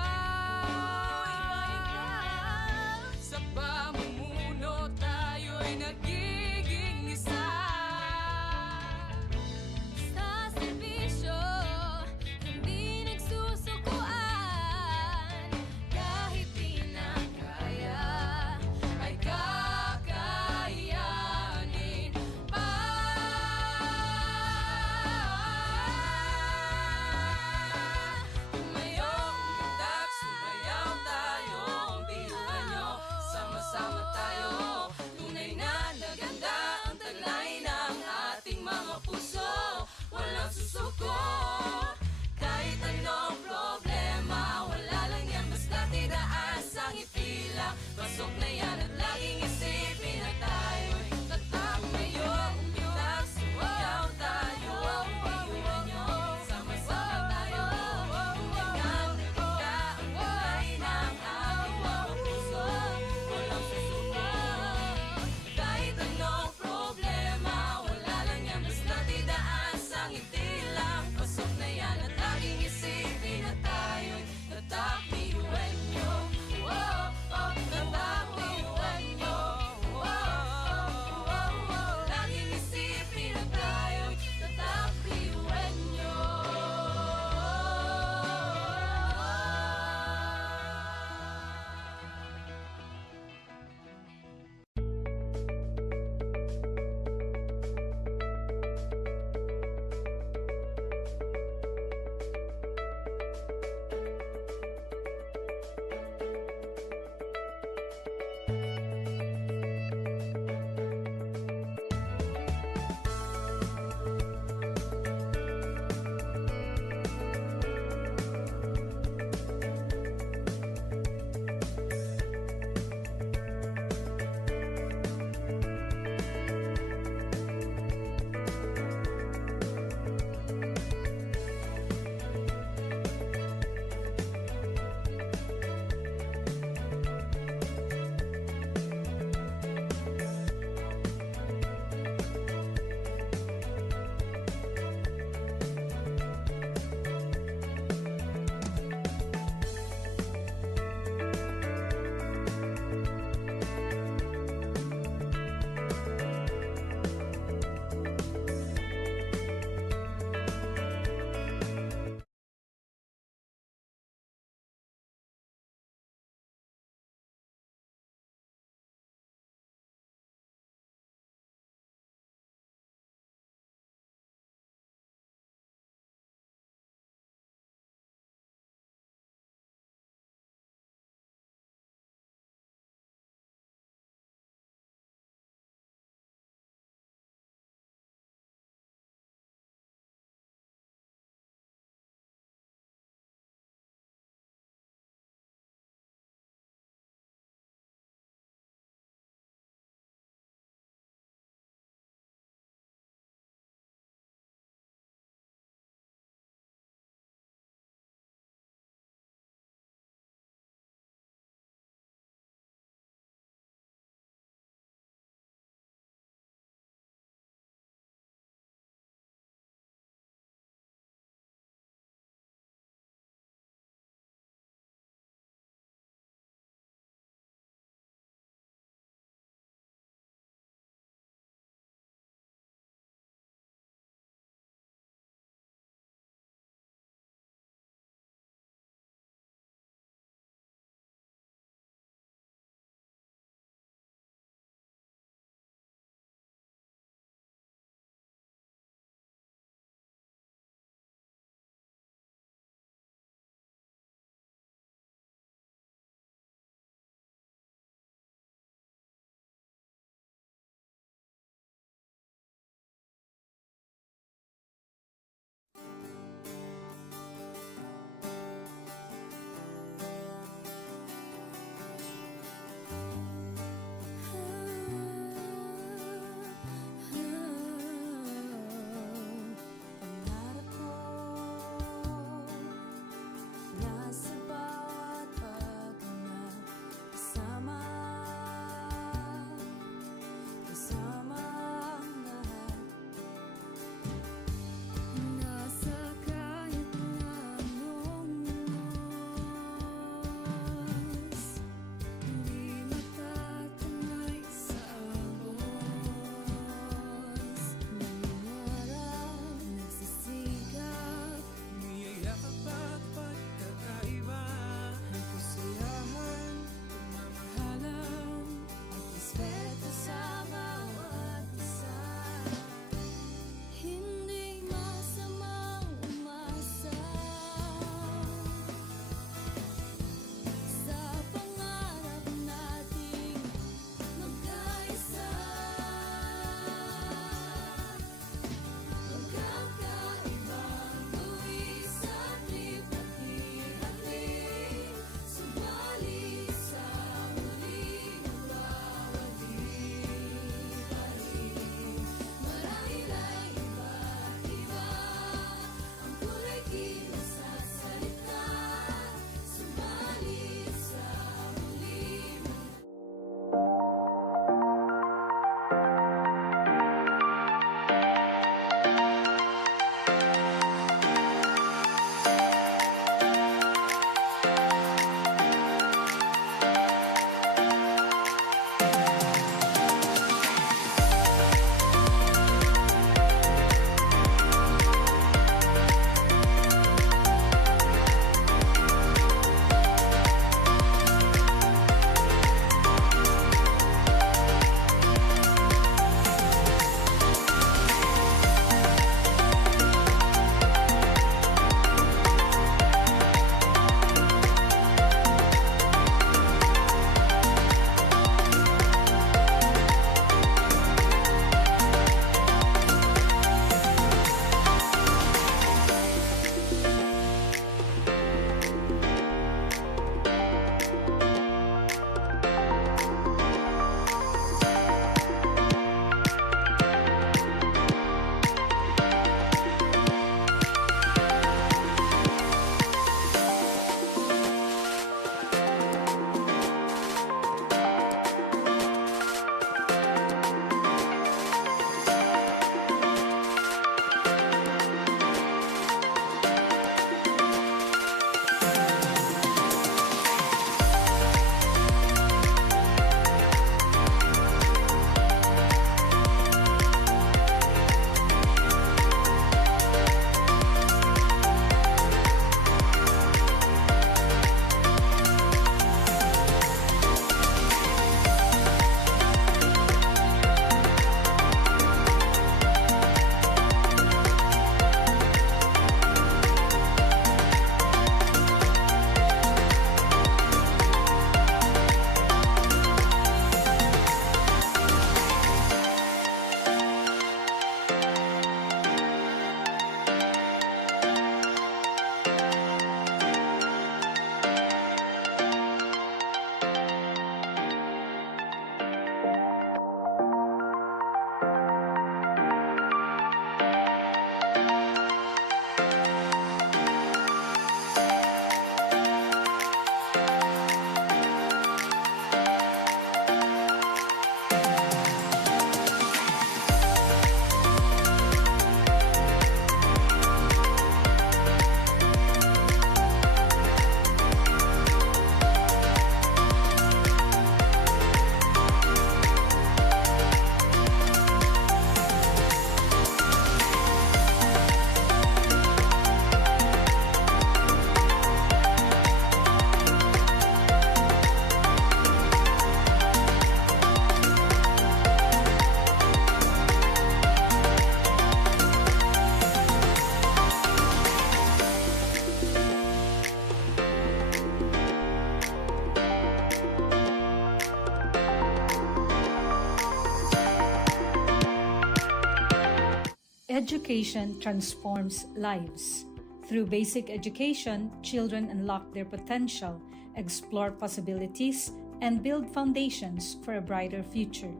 Education transforms lives. Through basic education, children unlock their potential, explore possibilities, and build foundations for a brighter future.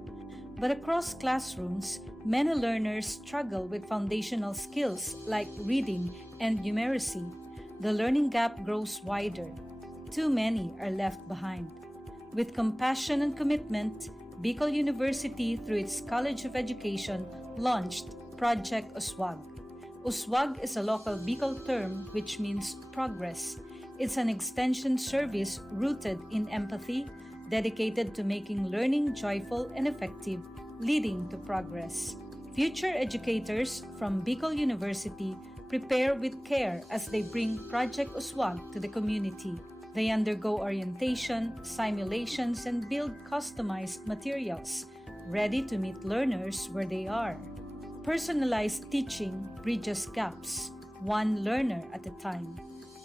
But across classrooms, many learners struggle with foundational skills like reading and numeracy. The learning gap grows wider. Too many are left behind. With compassion and commitment, Bicol University, through its College of Education, launched Project Uswag. Uswag is a local Bicol term which means progress. It's an extension service rooted in empathy, dedicated to making learning joyful and effective, leading to progress. Future educators from Bicol University prepare with care as they bring Project Uswag to the community. They undergo orientation, simulations, and build customized materials, ready to meet learners where they are. Personalized teaching bridges gaps, one learner at a time.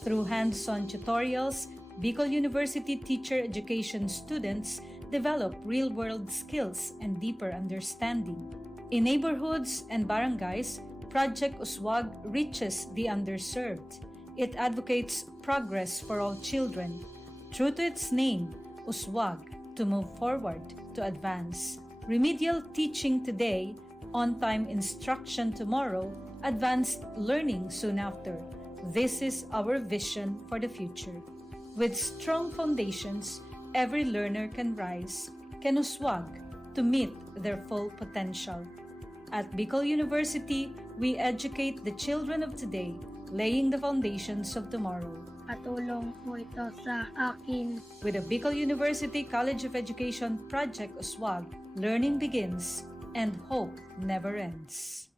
Through hands-on tutorials, Bicol University teacher education students develop real-world skills and deeper understanding. In neighborhoods and barangays, Project Uswag reaches the underserved. It advocates progress for all children. True to its name, Uswag, to move forward, to advance. Remedial teaching today, on-time instruction tomorrow, advanced learning soon after. This is our vision for the future. With strong foundations, every learner can rise, can uswag, to meet their full potential. At Bicol University, we educate the children of today, laying the foundations of tomorrow. Patulong po ito sa akin. With the Bicol University College of Education Project Uswag, learning begins and hope never ends.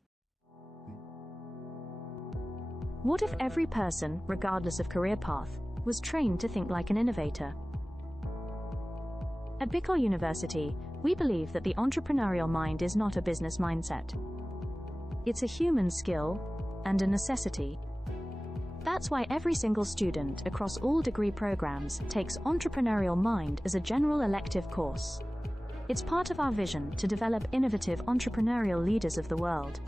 What if every person, regardless of career path, was trained to think like an innovator? At Bicol University, we believe that the entrepreneurial mind is not a business mindset. It's a human skill and a necessity. That's why every single student across all degree programs takes Entrepreneurial Mind as a general elective course. It's part of our vision to develop innovative entrepreneurial leaders of the world.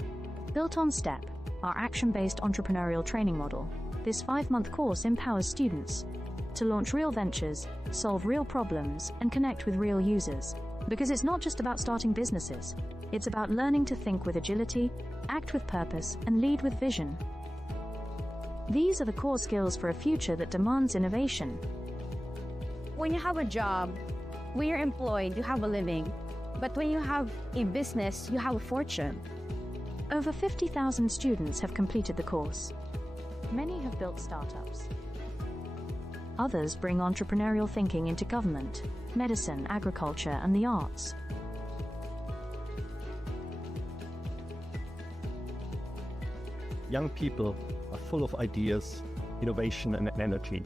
Built on STEP, our action-based entrepreneurial training model, this 5-month course empowers students to launch real ventures, solve real problems, and connect with real users. Because it's not just about starting businesses, it's about learning to think with agility, act with purpose, and lead with vision. These are the core skills for a future that demands innovation. When you have a job, when you're employed, you have a living. But when you have a business, you have a fortune. Over 50,000 students have completed the course. Many have built startups. Others bring entrepreneurial thinking into government, medicine, agriculture, and the arts. Young people are full of ideas, innovation, and energy.